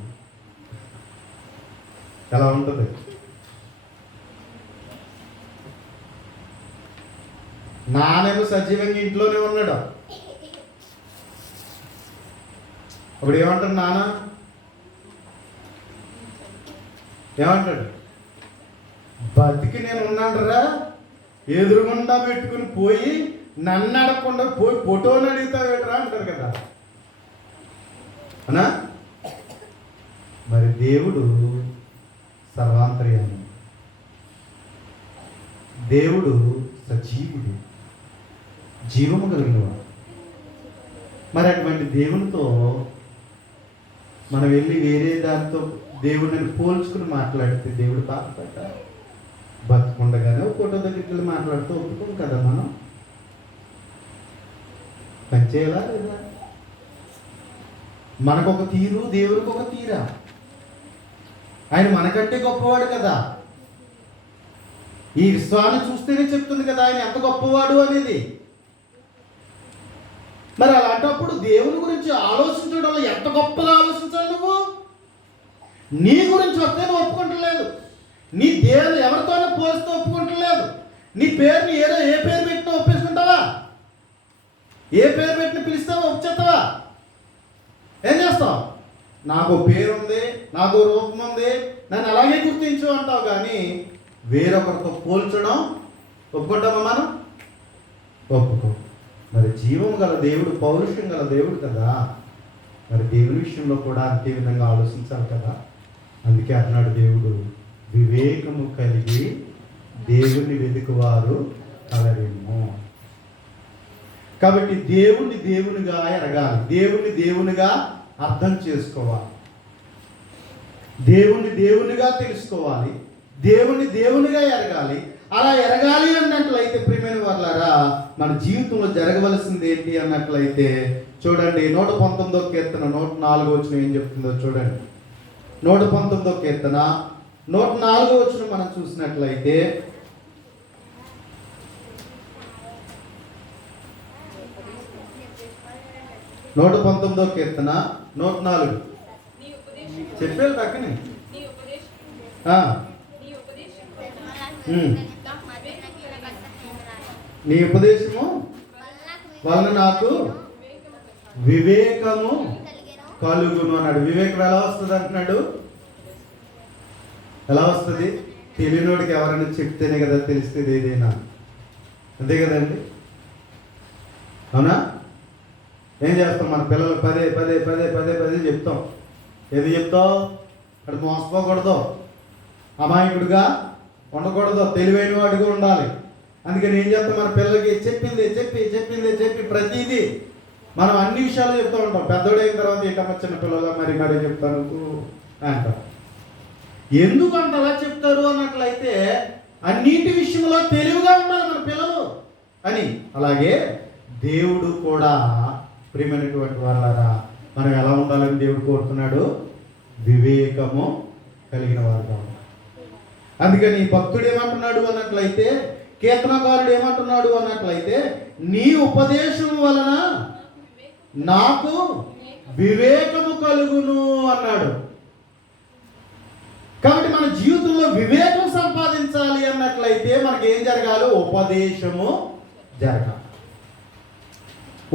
ఎలా ఉంటుంది? నానేమో సజీవంగా ఇంట్లోనే ఉన్నాడు. అప్పుడు ఏమంటాడు నాన్న? ఏమంటాడు? బతికి నేను ఉన్నాడరా, ఎదురుగుండా పెట్టుకుని పోయి నన్ను అడగకుండా పోయి ఫోటోని అడుగుతావేట్రా అంటారు కదా. అనా? మరి దేవుడు సర్వాంతర్యామి, దేవుడు సజీవుడు, జీవము కలిగినవాడు. మరి అటువంటి దేవునితో మనం వెళ్ళి వేరే దాంతో దేవుడిని పోల్చుకుని మాట్లాడితే దేవుడు బాధపడ్డ. బతుకుండగానే ఫోటో దగ్గరికి వెళ్ళి మాట్లాడుతూ ఒప్పుకోం కదా మనం. పనిచేయాలా లేదా? మనకొక తీరు, దేవుడికి ఒక తీరా. ఆయన మనకంటే గొప్పవాడు కదా. ఈ విశ్వాన్ని చూస్తేనే చెప్తుంది కదా ఆయన ఎంత గొప్పవాడు అనేది. మరి అలాంటప్పుడు దేవుని గురించి ఆలోచించడం ఎంత గొప్పగా ఆలోచించాలి నువ్వు? నీ గురించి వస్తే నువ్వు ఒప్పుకుంటలేదు, నీ దేవుడు ఎవరితోనో పోలిస్తూ ఒప్పుకుంటలేదు, నీ పేరుని ఏ పేరు పెట్టినా ఒప్పేసుకుంటావా? ఏ పేరు పెట్టిన పిలుస్తావా? ఒప్పుచేస్తావా? ఏం చేస్తావు? నాకు పేరు ఉంది, నాకు రూపం ఉంది, నన్ను అలాగే గుర్తించు అంటావు. కానీ వేరొకరితో పోల్చడం ఒప్పుకుంటామా మనం? ఒప్పుకో. మరి జీవం గల దేవుడు, పౌరుషం గల దేవుడు కదా. మరి దేవుని విషయంలో కూడా అంతే విధంగా ఆలోచించాలి కదా. అందుకే అన్నాడు దేవుడు, వివేకము కలిగి దేవుణ్ణి వెతుకువారు కలరేమో. కాబట్టి దేవుణ్ణి దేవునిగా ఎరగాలి, దేవుణ్ణి దేవునిగా అర్థం చేసుకోవాలి. దేవుణ్ణి దేవునిగా తెలుసుకోవాలి, దేవుణ్ణి దేవునిగా ఎరగాలి. అలా ఎరగాలి అన్నట్లయితే ప్రియమైన వాళ్ళారా, మన జీవితంలో జరగవలసింది ఏంటి అన్నట్లయితే చూడండి, 119వ కీర్తన 104వ వచనం ఏం చెప్తుందో చూడండి. 119వ కీర్తన 104వ వచనం మనం చూసినట్లయితే, నూట 19వ కీర్తన 104 చెప్పారు పక్కనే. నీ ఉపదేశము వలన నాకు వివేకము కలుగును అన్నాడు. వివేకం ఎలా వస్తుంది అంటున్నాడు? ఎలా వస్తుంది? తెలియనోడికి ఎవరైనా చెప్తేనే కదా తెలిస్తుంది ఏదైనా, అంతే కదండి? అవునా? ఏం చేస్తాం? మన పిల్లలు పదే పదే పదే పదే పదే చెప్తాం. ఏది చెప్తావు? అక్కడ మోసపోకూడదు, అమాయకుడిగా ఉండకూడదు, తెలివైన వాడిగా ఉండాలి. అందుకని ఏం చేస్తాం? మన పిల్లలకి చెప్పింది చెప్పి ప్రతిదీ మనం అన్ని విషయాలు చెప్తూ ఉంటాం. పెద్దోడైన తర్వాత ఏంటమ్మా చిన్న పిల్లలు మరి చెప్తాను అంటాం. ఎందుకు అంత అలా చెప్తారు అన్నట్లయితే, అన్నింటి విషయంలో తెలివిగా ఉండాలి మన పిల్లలు అని. అలాగే దేవుడు కూడా ప్రియమైనటువంటి వాళ్ళారా, మనం ఎలా ఉండాలని దేవుడు కోరుతున్నాడు? వివేకము కలిగిన వారుగా ఉండాలి. అందుకని భక్తుడు ఏమంటున్నాడు అన్నట్లయితే, కీర్తనకారుడు ఏమంటున్నాడు అన్నట్లయితే, నీ ఉపదేశం వలన నాకు వివేకము కలుగును అన్నాడు. కాబట్టి మన జీవితంలో వివేకం సంపాదించాలి అన్నట్లయితే మనకి ఏం జరగాలి? ఉపదేశము జరగాలి.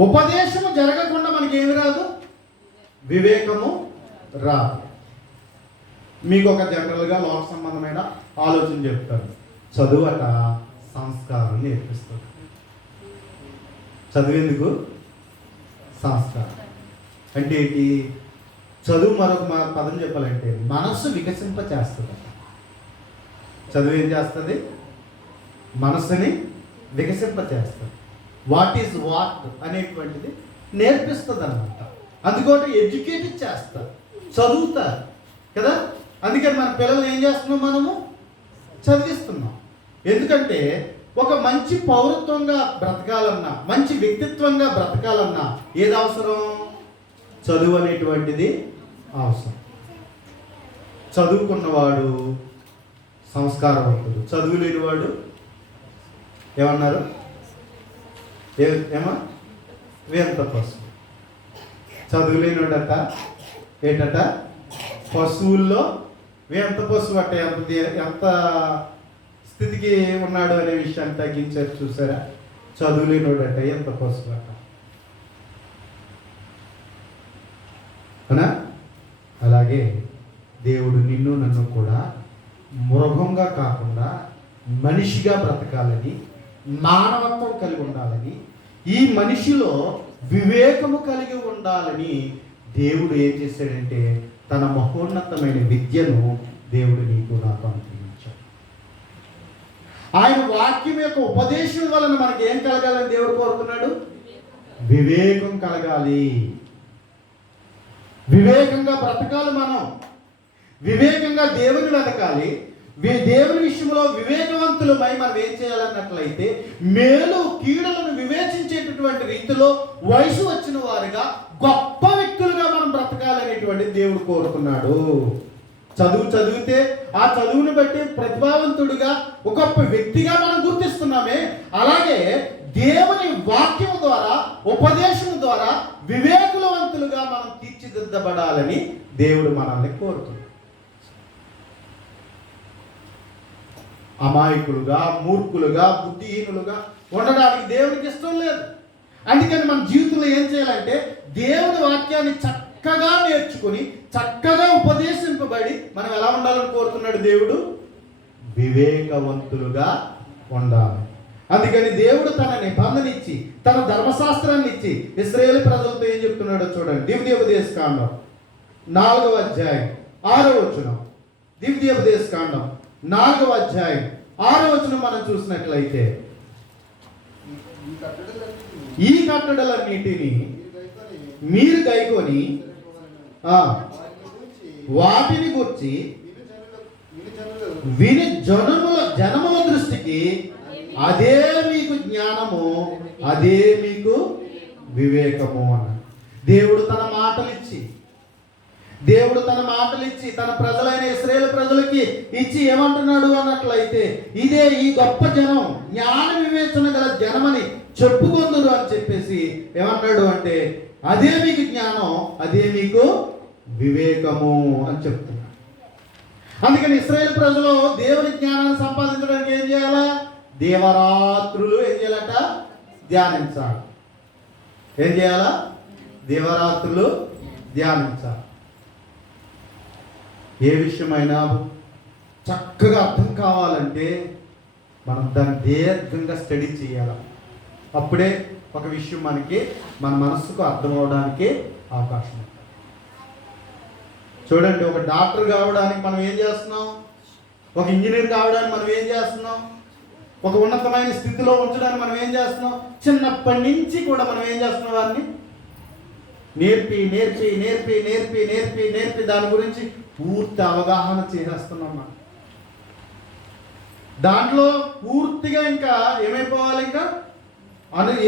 ఉపదేశము జరగకుండా మనకి ఏమి రాదు? వివేకము రాదు. మీకు ఒక జనరల్గా లోక సంబంధమైన ఆలోచన చెప్తాను. చదువట సంస్కారం నేర్పిస్తుంది. చదువు ఎందుకు? సంస్కారం అంటే ఏంటి? చదువు మరొక పదం చెప్పాలంటే మనస్సు వికసింప చేస్తుంది. చదువు ఏం చేస్తుంది? మనస్సుని వికసింప చేస్తుంది. వాట్ ఈజ్ వాట్ అనేటువంటిది నేర్పిస్తుంది అన్నమాట. అందుకోటి ఎడ్యుకేటెడ్ చేస్తారు, చదువుతారు కదా. అందుకని మన పిల్లలు ఏం చేస్తున్నాం? మనము చదివిస్తున్నాం. ఎందుకంటే ఒక మంచి పౌరత్వంగా బ్రతకాలన్నా, మంచి వ్యక్తిత్వంగా బ్రతకాలన్నా ఏది అవసరం? చదువు అనేటువంటిది అవసరం. చదువుకున్నవాడు సంస్కారవంతుడు, చదువు లేనివాడు ఏమన్నారు? ఏమా? వేంత పశువు. చదువు లేనివాడట ఏంటట? పశువుల్లో వేంత పశువు అట్ట. ఎంత స్థితికి ఉన్నాడు అనే విషయాన్ని తగ్గించారు చూసారా? చదువు లేనివాడట ఎంత పశువు అట. అవునా? అలాగే దేవుడు నిన్ను నన్ను కూడా మృగంగా కాకుండా మనిషిగా బ్రతకాలని, మానవత్వం కలిగి ఉండాలని, ఈ మనిషిలో వివేకము కలిగి ఉండాలని దేవుడు ఏం చేశాడంటే తన మహోన్నతమైన విద్యను దేవుడు నీకు నాకు అనుగ్రహించాడు. ఆయన వాక్యం యొక్క ఉపదేశం వలన మనకి ఏం కలగాలని దేవుడు కోరుతున్నాడు? వివేకం కలగాలి. వివేకంగా బ్రతకాలి. మనం వివేకంగా దేవుని వెతకాలి. దేవుని విషయంలో వివేకవంతులమై మనం ఏం చేయాలన్నట్లయితే మేలు కీడులను వివేచించేటటువంటి రీతిలో వయసు వచ్చిన వారుగా గొప్ప వ్యక్తులుగా మనం బ్రతకాలనేటువంటి దేవుడు కోరుకున్నాడు. చదివితే ఆ చదువుని బట్టి ప్రతిభావంతుడిగా ఒక గొప్ప వ్యక్తిగా మనం గుర్తిస్తున్నామే, అలాగే దేవుని వాక్యం ద్వారా, ఉపదేశం ద్వారా వివేకవంతులుగా మనం తీర్చిదిద్దబడాలని దేవుడు మనల్ని కోరుతున్నాడు. అమాయకులుగా, మూర్ఖులుగా, బుద్ధిహీనులుగా ఉండడానికి దేవునికి ఇష్టం లేదు. అందుకని మన జీవితంలో ఏం చేయాలంటే దేవుని వాక్యాన్ని చక్కగా నేర్చుకుని, చక్కగా ఉపదేశింపబడి మనం ఎలా ఉండాలని కోరుతున్నాడు దేవుడు? వివేకవంతులుగా ఉండాలి. అందుకని దేవుడు తన నిబంధన ఇచ్చి, తన ధర్మశాస్త్రాన్ని ఇచ్చి ఇశ్రాయేలు ప్రజలతో ఏం చెప్తున్నాడో చూడండి. ద్వితీయోపదేశకాండం 4వ అధ్యాయం 6వ వచనం. ద్వితీయోపదేశకాండం 4వ అధ్యాయం 6వ వచనం మనం చూసినట్లయితే, ఈ కట్టడలన్నిటినీ మీరు గైకొని వాటిని గురించి జనముల దృష్టికి అదే మీకు జ్ఞానము, అదే మీకు వివేకము అన్న. దేవుడు తన మాటలు ఇచ్చి తన ప్రజలైన ఇశ్రాయేలు ప్రజలకి ఇచ్చి ఏమంటున్నాడు అన్నట్లయితే, ఇదే ఈ గొప్ప జనం, జ్ఞాన వివేచన గల జనమని చెప్పుకొందురు అని చెప్పేసి ఏమంటాడు అంటే, అదే మీకు జ్ఞానం, అదే మీకు వివేకము అని చెప్తున్నాడు. అందుకని ఇశ్రాయేలు ప్రజలు దేవుని జ్ఞానాన్ని సంపాదించడానికి ఏం చేయాలా? దేవరాత్రులు ఏం చేయాలట? ధ్యానించాలి. ఏం చేయాలా? దేవరాత్రులు ధ్యానించాలి. ఏ విషయమైనా చక్కగా అర్థం కావాలంటే మనం దాన్ని దీర్ఘంగా స్టడీ చేయాలి. అప్పుడే ఒక విషయం మన మనస్సుకు అర్థం అవడానికి అవకాశం ఉంది. చూడండి, ఒక డాక్టర్ కావడానికి మనం ఏం చేస్తున్నాం? ఒక ఇంజనీర్ కావడానికి మనం ఏం చేస్తున్నాం? ఒక ఉన్నతమైన స్థితిలో ఉంచడానికి మనం ఏం చేస్తున్నాం? చిన్నప్పటి నుంచి కూడా మనం ఏం చేస్తున్నాం? వారిని నేర్పి నేర్పి నేర్పి నేర్పి నేర్పి నేర్పి దాని గురించి పూర్తి అవగాహన చేసేస్తున్నాం. మనం దాంట్లో పూర్తిగా ఇంకా ఏమైపోవాలి? ఇంకా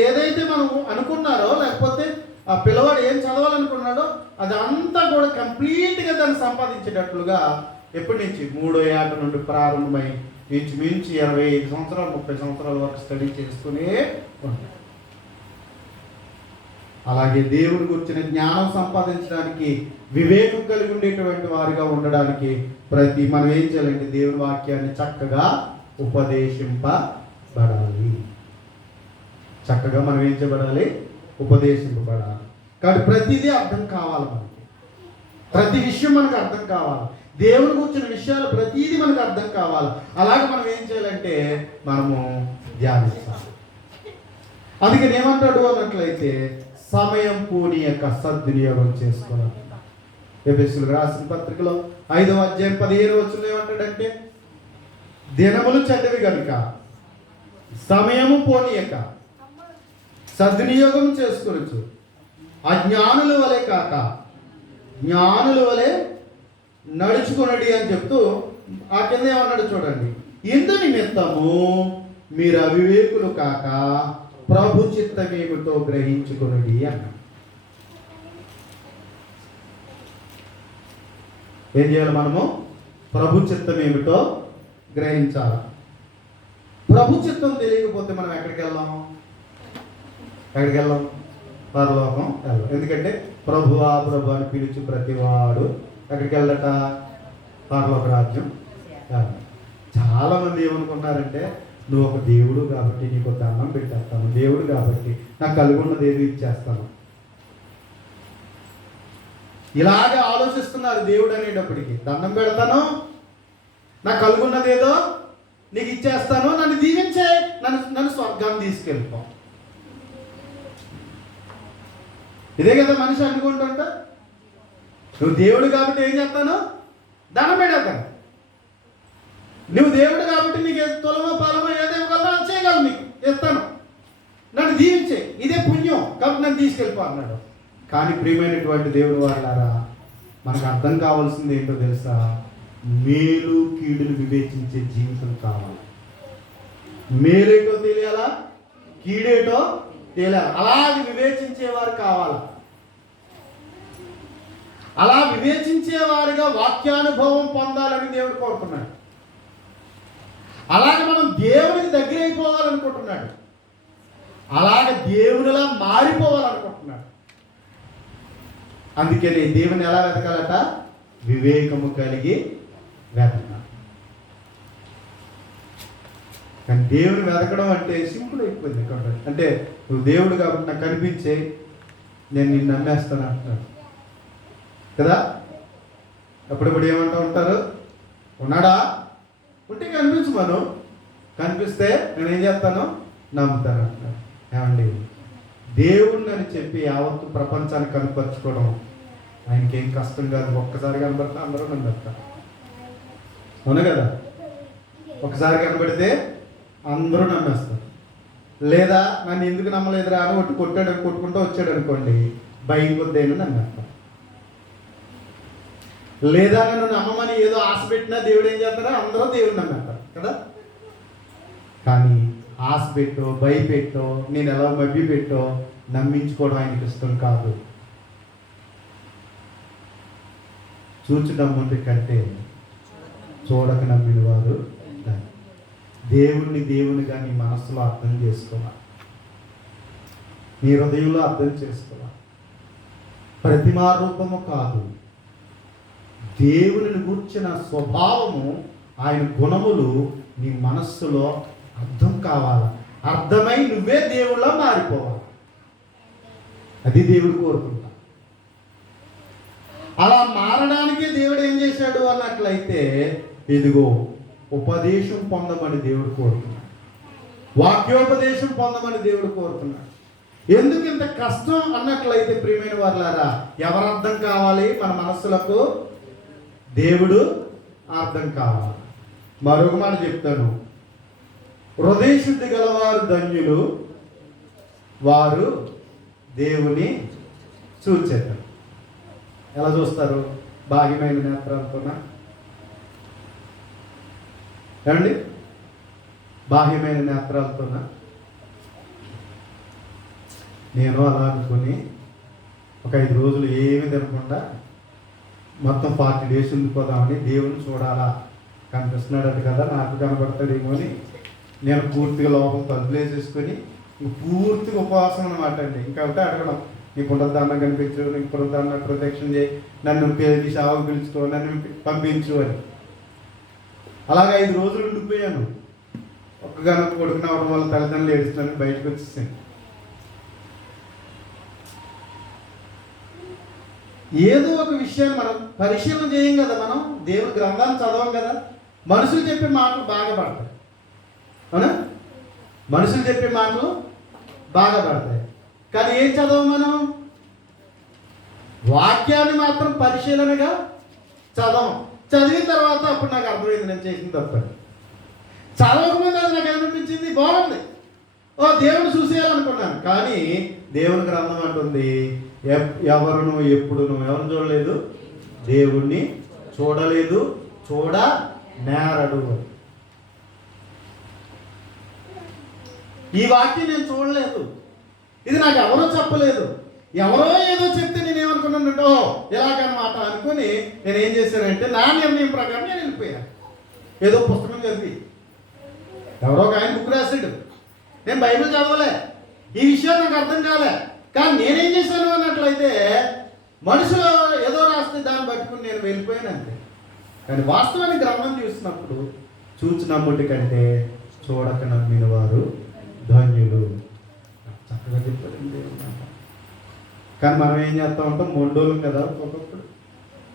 ఏదైతే మనం అనుకున్నారో, లేకపోతే ఆ పిల్లవాడు ఏం చదవాలనుకున్నాడో అదంతా కూడా కంప్లీట్గా దాన్ని సంపాదించేటట్లుగా ఎప్పటి నుంచి 3వ ఏట నుండి ప్రారంభమై మించి 25 సంవత్సరాలు 30 సంవత్సరాల వరకు స్టడీ చేస్తూనే ఉంటాడు. అలాగే దేవుని గురించిన జ్ఞానం సంపాదించడానికి, వివేకం కలిగి ఉండేటువంటి వారిగా ఉండడానికి మనం ఏం చేయాలంటే దేవుని వాక్యాన్ని చక్కగా ఉపదేశింపబడాలి. చక్కగా మనం ఏం చేయబడాలి? ఉపదేశింపబడాలి. కాబట్టి ప్రతిదీ అర్థం కావాలి. మనకి ప్రతి విషయం మనకు అర్థం కావాలి. దేవుని గురించిన విషయాలు ప్రతిదీ మనకు అర్థం కావాలి. అలాగే మనం ఏం చేయాలంటే మనము ధ్యానిస్తాం. అందుకని ఏమంటాడు అన్నట్లయితే, సమయం పోనీ యొక్క సద్వినియోగం చేసుకోవాలి. ఎఫెసీయులకు రాసిన పత్రికలో 5వ అధ్యాయం 15వ వచనంలో ఏమంటాడంటే, దినములు చెడ్డవి కనుక సమయము పోనీయక సద్వినియోగం చేసుకోవచ్చు, అజ్ఞానుల వలె కాక జ్ఞానుల వలె నడుచుకొనడి అని చెప్తూ ఆ కింద ఏమన్నాడు చూడండి, ఇందు నిమిత్తము మీరు అవివేకులు కాక ప్రభు చిత్తమేమిటో గ్రహించుకొనడి అన్నాడు. ఏం చేయాలి? మనము ప్రభు చిత్తం ఏమిటో గ్రహించాలి. ప్రభు చిత్తం తెలియకపోతే మనం ఎక్కడికి వెళ్దాం? పరలోకం వెళ్ళాం. ఎందుకంటే ప్రభు అని పిలిచి ప్రతివాడు ఎక్కడికి వెళ్ళట? పరలోక రాజ్యం. చాలా మంది ఏమనుకున్నారంటే, నువ్వు ఒక దేవుడు కాబట్టి నీకు దండం పెట్టేస్తాను, దేవుడు కాబట్టి నాకు కలిగి ఉన్నది ఏది ఇచ్చేస్తాను, ఇలాగే ఆలోచిస్తున్నారు. దేవుడు అనేటప్పటికి దండం పెడతాను, నాకు కలుగున్నది ఏదో నీకు ఇచ్చేస్తాను, నన్ను దీవించే, నన్ను స్వర్గాన్ని తీసుకెళ్ళిపో. ఇదే కదా మనిషి అనుకుంటుంటా. నువ్వు దేవుడు కాబట్టి ఏం చేస్తాను? దండం పెడతాను. నువ్వు దేవుడు కాబట్టి నీకు తులమో పాలమో ఏదేమో చేయగలను, నీకు ఇస్తాను, నన్ను దీవించే, ఇదే పుణ్యం కాబట్టి నన్ను తీసుకెళ్ళిపో అన్నాడు. కానీ ప్రియమైనటువంటి దేవుడు వాళ్ళారా, మనకు అర్థం కావాల్సింది ఏంటో తెలుసా? మేలు కీడులు వివేచించే జీవితం కావాలి. మేలేటో తెలియాలా, కీడేటో తెలియాలి. అలాగే వివేచించేవారు కావాలి. అలా వివేచించేవారుగా వాక్యానుభవం పొందాలని దేవుడు కోరుతున్నాడు. అలాగే మనం దేవునికి దగ్గర అయిపోవాలనుకుంటున్నాడు. అలాగే దేవునిలా మారిపోవాలనుకుంటున్నాడు. అందుకని దేవుని ఎలా వెతకాలట? వివేకము కలిగి వెతకాలి. కానీ దేవుని వెతకడం అంటే సింపుల్ అయిపోయింది. అంటే నువ్వు దేవుడు కాబట్టి నాకు కనిపించే, నేను నిన్ను నమ్మేస్తాను అంటున్నాడు కదా. అప్పుడప్పుడు ఏమంటూ ఉంటారు, ఉన్నాడా? ఉంటే కనిపించమను, కనిపిస్తే నేను ఏం చేస్తాను? నమ్ముతాను అంటారు. ఏమండి, దేవుణ్ణి అని చెప్పి యావత్తు ప్రపంచాన్ని కనుపరుచుకోవడం ఆయనకేం కష్టం కాదు. ఒక్కసారి కనబడితే అందరూ నమ్మేస్తారు. అవును కదా? ఒకసారి కనబడితే అందరూ నమ్మేస్తారు. లేదా నన్ను ఎందుకు నమ్మలేదురా అని కొట్టుకుంటూ వచ్చాడు అనుకోండి, భయం కొద్దేను నమ్మేస్తాం. లేదా నన్ను నమ్మమని ఏదో ఆశ పెట్టినా దేవుడు ఏం చేస్తారో అందరూ దేవుడు నమ్మంటారు కదా. కానీ ఆశ పెట్టో భయపెట్టో నేను ఎలా మభ్య పెట్టో నమ్మించుకోవడం ఆయనకి ఇష్టం కాదు. చూచి నమ్ముంటే కంటే చూడక నమ్మిన వారు దేవునిగా నీ మనస్సులో అర్థం చేసుకోవాలి, నీ హృదయంలో అర్థం చేసుకోవాలి. ప్రతిమా రూపము కాదు, దేవునిని గూర్చిన స్వభావము, ఆయన గుణములు నీ మనస్సులో అర్థం కావాలి. అర్థమై నువ్వే దేవుళ్ళ మారిపోవాలి. అది దేవుడు కోరుకుంటా. అలా మారడానికి దేవుడు ఏం చేశాడు అన్నట్లయితే, ఇదిగో ఉపదేశం పొందమని దేవుడు కోరుతున్నాడు, వాక్యోపదేశం పొందమని దేవుడు కోరుతున్నాడు. ఎందుకు ఇంత కష్టం అన్నట్లయితే ప్రియమైన వారులారా, ఎవరు అర్థం కావాలి మన మనస్సులకు? దేవుడు అర్థం కావాలి. మరొక మాట చెప్తాను, హృదయ శుద్ధి గలవారు ధన్యులు, వారు దేవుని చూచెదరు. ఎలా చూస్తారు? భాగ్యమైన నేత్రాలతోనా? ఏమండి, బాహ్యమైన నేత్రాలతోనా? నేను అలా అనుకుని ఒక 5 రోజులు ఏమీ తినకుండా మొత్తం 40 days ఉండిపోదామని, దేవుని చూడాలా కనిపిస్తున్నాడట కదా, నాకు కనబడతాడేమో అని నేను పూర్తిగా లోపల తలుపులేసేసుకొని పూర్తిగా ఉపవాసం అనమాట అండి. ఇంకొకటి అడగడం, నీ పునరుద్ధారణ కనిపించు, నీకు పునరుద్ధారణ ప్రత్యక్షం చేయి, నన్ను పేరు సేవకు పిలుచుకో, నన్ను పంపించు అని. అలాగే 5 రోజులు ఉండిపోయాను. ఒక్కగానో కొడుకున అవడం వల్ల తల్లిదండ్రులు ఏడుస్తున్నాను, బయటకు వచ్చేసాను. ఏదో ఒక విషయాన్ని మనం పరిశీలన చేయం కదా, మనం దేవుని గ్రంథాన్ని చదవం కదా. మనుషులు చెప్పే మాటలు బాగా పడతాయి, అవునా? మనుషులు చెప్పే మాటలు బాగా పడతాయి, కానీ ఏం చదవం మనం? వాక్యాన్ని మాత్రం పరిశీలనగా చదవం. చదివిన తర్వాత అప్పుడు నాకు అర్థమైంది నేను చేసిన తప్పని. చదవకముందు అది నాకు అనిపించింది బాగుంది, ఓ దేవుని చూసేయాలనుకున్నాను. కానీ దేవుని గ్రంథం అంటుంది, ఎవరును ఎప్పుడును ఎవరు చూడలేదు, దేవుణ్ణి చూడలేదు, చూడ నేరడు. ఈ వాక్యం నేను చూడలేదు, ఇది నాకు ఎవరో చెప్పలేదు, ఎవరో ఏదో చెప్తే నేను ఏమనుకున్నానంటే ఓ ఎలాగనమాట అనుకుని నేను ఏం చేశానంటే నా నిర్ణయం ప్రకారం నేను వెళ్ళిపోయాను. ఏదో పుస్తకం చదివి ఎవరో ఒక ఆయన బుక్ రాశాడు, నేను బైబిల్ చదవలే, ఈ విషయం నాకు అర్థం కాలే. కానీ నేనేం చేశాను అన్నట్లయితే మనుషులు ఏదో రాస్తే దాన్ని పట్టుకుని నేను వెళ్ళిపోయాను అంతే. కానీ వాస్తవానికి గ్రంథం చూసినప్పుడు చూచి నమ్ముటి కంటే చూడక నమ్మిన వారు ధన్యులు. చక్కగా చెప్పారండి. కానీ మనం ఏం చేస్తూ ఉంటాం, మొండోళ్ళం కదా ఒకప్పుడు.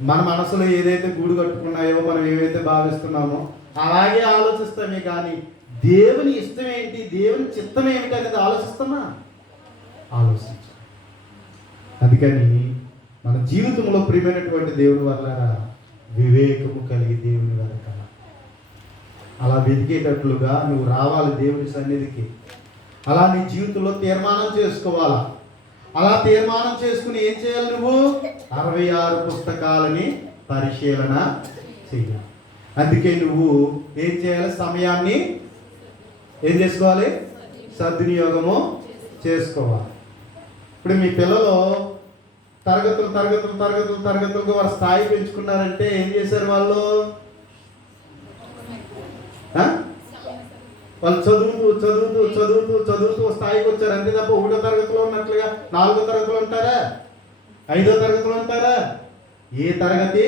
మన మనసులో ఏదైతే గూడు కట్టుకున్నాయో, మనం ఏవైతే భావిస్తున్నామో అలాగే ఆలోచిస్తామే. కానీ దేవుని ఇష్టం ఏంటి, దేవుని చిత్తం ఏమిటి అనేది ఆలోచిస్తామా? ఆలోచించాలి. అందుకని మన జీవితంలో ప్రియమైనటువంటి దేవుని వల్ల వివేకము కలిగి దేవుని వెనకాల అలా వెతికేటట్లుగా నువ్వు రావాలి దేవుని సన్నిధికి. అలా నీ జీవితంలో తీర్మానం చేసుకోవాలా. అలా తీర్మానం చేసుకుని ఏం చేయాలి? నువ్వు 66 పుస్తకాలని పరిశీలన చేయాలి. అందుకే నువ్వు ఏం చేయాలి? సమయాన్ని ఏం చేసుకోవాలి? సద్వినియోగము చేసుకోవాలి. ఇప్పుడు మీ పిల్లలు తరగతులకు వారి స్థాయి పెంచుకున్నారంటే ఏం చేశారు? వాళ్ళు చదువుతూ స్థాయికి వచ్చారు అంతే తప్ప 1వ తరగతిలో ఉన్నట్లుగా 4వ తరగతిలో ఉంటారా, 5వ తరగతిలో ఉంటారా? ఏ తరగతి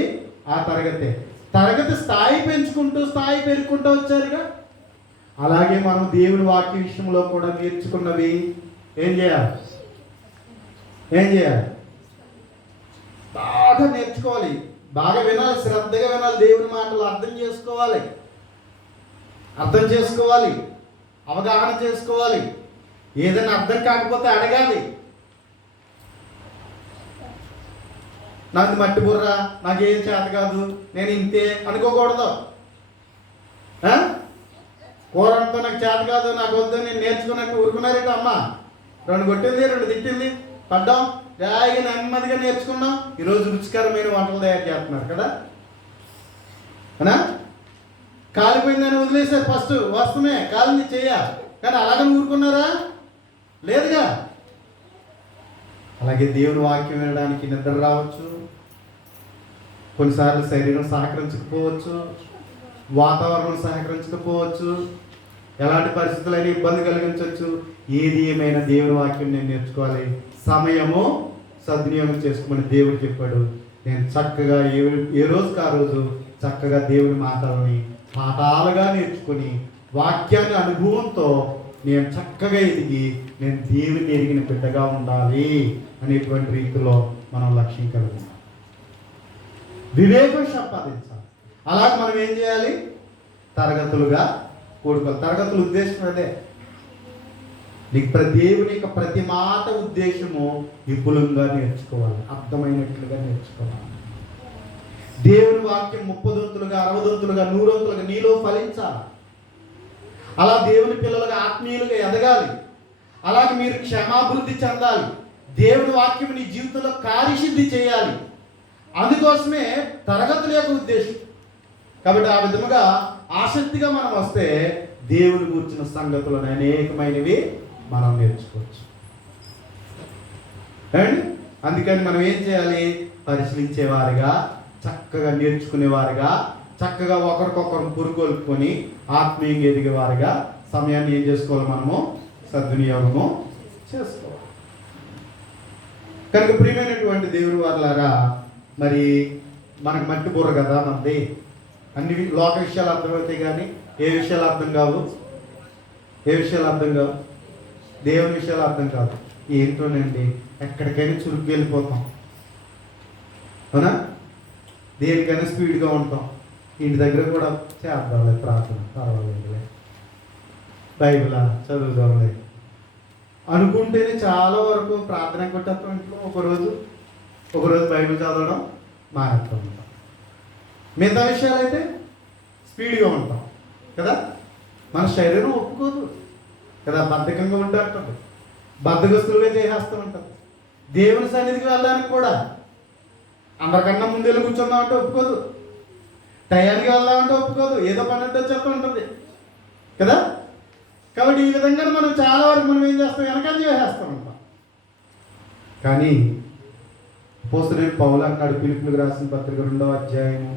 ఆ తరగతి స్థాయి పెరుగుకుంటూ వచ్చారుగా. అలాగే మనం దేవుని వాక్య విషయంలో కూడా నేర్చుకున్నవి ఏం చేయాలి? బాగా నేర్చుకోవాలి, బాగా వినాలి, శ్రద్ధగా వినాలి, దేవుని మాటలు అర్థం చేసుకోవాలి, అవగాహన చేసుకోవాలి. ఏదైనా అర్థం కాకపోతే అడగాలి. నాకు మట్టి బుర్ర, నాకేం చేత కాదు, నేను ఇంతే అనుకోకూడదు. కూరంతో నాకు చేత కాదు, నాకు వద్దు, నేను నేర్చుకున్నట్టు ఊరుకున్నారేంటి? అమ్మ 2 కొట్టింది, 2 తిట్టింది, పడ్డాం, జాయిగా నెమ్మదిగా నేర్చుకున్నాం. ఈరోజు రుచికరమైన వంటలు తయారు చేస్తున్నారు కదా. అవునా? కాలిపోయిందని వదిలేశారు, ఫస్ట్ వస్తమే కాలింది చెయ్య, కానీ అలాగని ఊరుకున్నారా? లేదుగా. అలాగే దేవుని వాక్యం వినడానికి నిద్ర రావచ్చు, కొన్నిసార్లు శరీరం సహకరించకపోవచ్చు, వాతావరణం సహకరించకపోవచ్చు, ఎలాంటి పరిస్థితులైనా ఇబ్బంది కలిగించవచ్చు. ఏది ఏమైనా దేవుని వాక్యం నేను నేర్చుకోవాలి, సమయము సద్వినియోగం చేసుకోమని దేవుడు చెప్పాడు. నేను చక్కగా ఏ రోజుకి ఆ రోజు చక్కగా దేవుని మాటలని పాఠాలుగా నేర్చుకుని వాక్యాన్ని అనుభవంతో నేను చక్కగా ఎదిగి నేను దేవుని ఎరిగిన బిడ్డగా ఉండాలి అనేటువంటి రీతిలో మనం లక్ష్యం కలిగి ఉన్నాం. వివేకం సంపాదించాలి. అలాగే మనం ఏం చేయాలి? తరగతులుగా కూడుకోవాలి. తరగతుల ఉద్దేశం అదే, నీకు దేవుని యొక్క ప్రతి మాట ఉద్దేశము విపులంగా నేర్చుకోవాలి, అర్థమైనట్లుగా నేర్చుకోవాలి. దేవుని వాక్యం 30 60 100 నీలో ఫలించాలి. అలా దేవుని పిల్లలుగా ఆత్మీయులుగా ఎదగాలి. అలాగే మీరు క్షమాభివృద్ధి చెందాలి. దేవుని వాక్యం నీ జీవితంలో కార్యసిద్ధి చేయాలి. అందుకోసమే తరగతుల యొక్క ఉద్దేశం. కాబట్టి ఆ విధముగా ఆసక్తిగా మనం వస్తే దేవుని కూర్చున్న సంగతులను అనేకమైనవి మనం నేర్చుకోవచ్చు. అండ్ అందుకని మనం ఏం చేయాలి? పరిశీలించేవారిగా, చక్కగా నేర్చుకునేవారిగా, చక్కగా ఒకరికొకరు పురుగొల్పుకొని ఆత్మీయంగా ఎదిగేవారిగా సమయాన్ని ఏం చేసుకోవాలి? మనము సద్వినియోగము చేసుకోవాలి. కనుక ప్రియమైనటువంటి దేవుని వారలారా, మరి మనకు మట్టి బుర్ర కదా మనది, అన్ని లోక విషయాలు అర్థమవుతాయి కానీ ఏ విషయాలు అర్థం కావు, దేవుని విషయాలు అర్థం కాదు. ఏంటోనండి, ఎక్కడికైనా చురుగ్గా వెళ్ళిపోతాం, అవునా? దేనికైనా స్పీడ్గా ఉంటాం. ఇంటి దగ్గర కూడా చేద్దాంలే ప్రార్థన, పర్వాలేదులే, బైబిలా చదువుదాంలే అనుకుంటేనే చాలా వరకు ప్రార్థన కొట్టేస్తాం. ఇంట్లో ఒకరోజు బైబిల్ చదవడం మానేస్తూ ఉంటాం. మిగతా విషయాలు అయితే స్పీడ్గా ఉంటాం కదా. మన శరీరం ఒప్పుకోదు కదా, బద్ధకంగా ఉంటుంటుంది, బద్ధకస్తులుగా చేసేస్తూ ఉంటుంది. దేవుని సన్నిధికి వెళ్ళడానికి కూడా అందరికన్నా ముందెళ్ళి కూర్చుందామంటే ఒప్పుకోదు, టయానికి వెళ్దామంటే ఒప్పుకోదు, ఏదో పని అంటే చెప్తూ ఉంటుంది కదా. కాబట్టి ఈ విధంగా మనం చాలా వరకు మనం ఏం చేస్తాం? వెనకాల చేసేస్తూ ఉంటాం. కానీ అపోస్తలుడైన పౌలు అన్నాడు, ఫిలిప్పీయులకు రాసిన పత్రిక 2వ అధ్యాయము,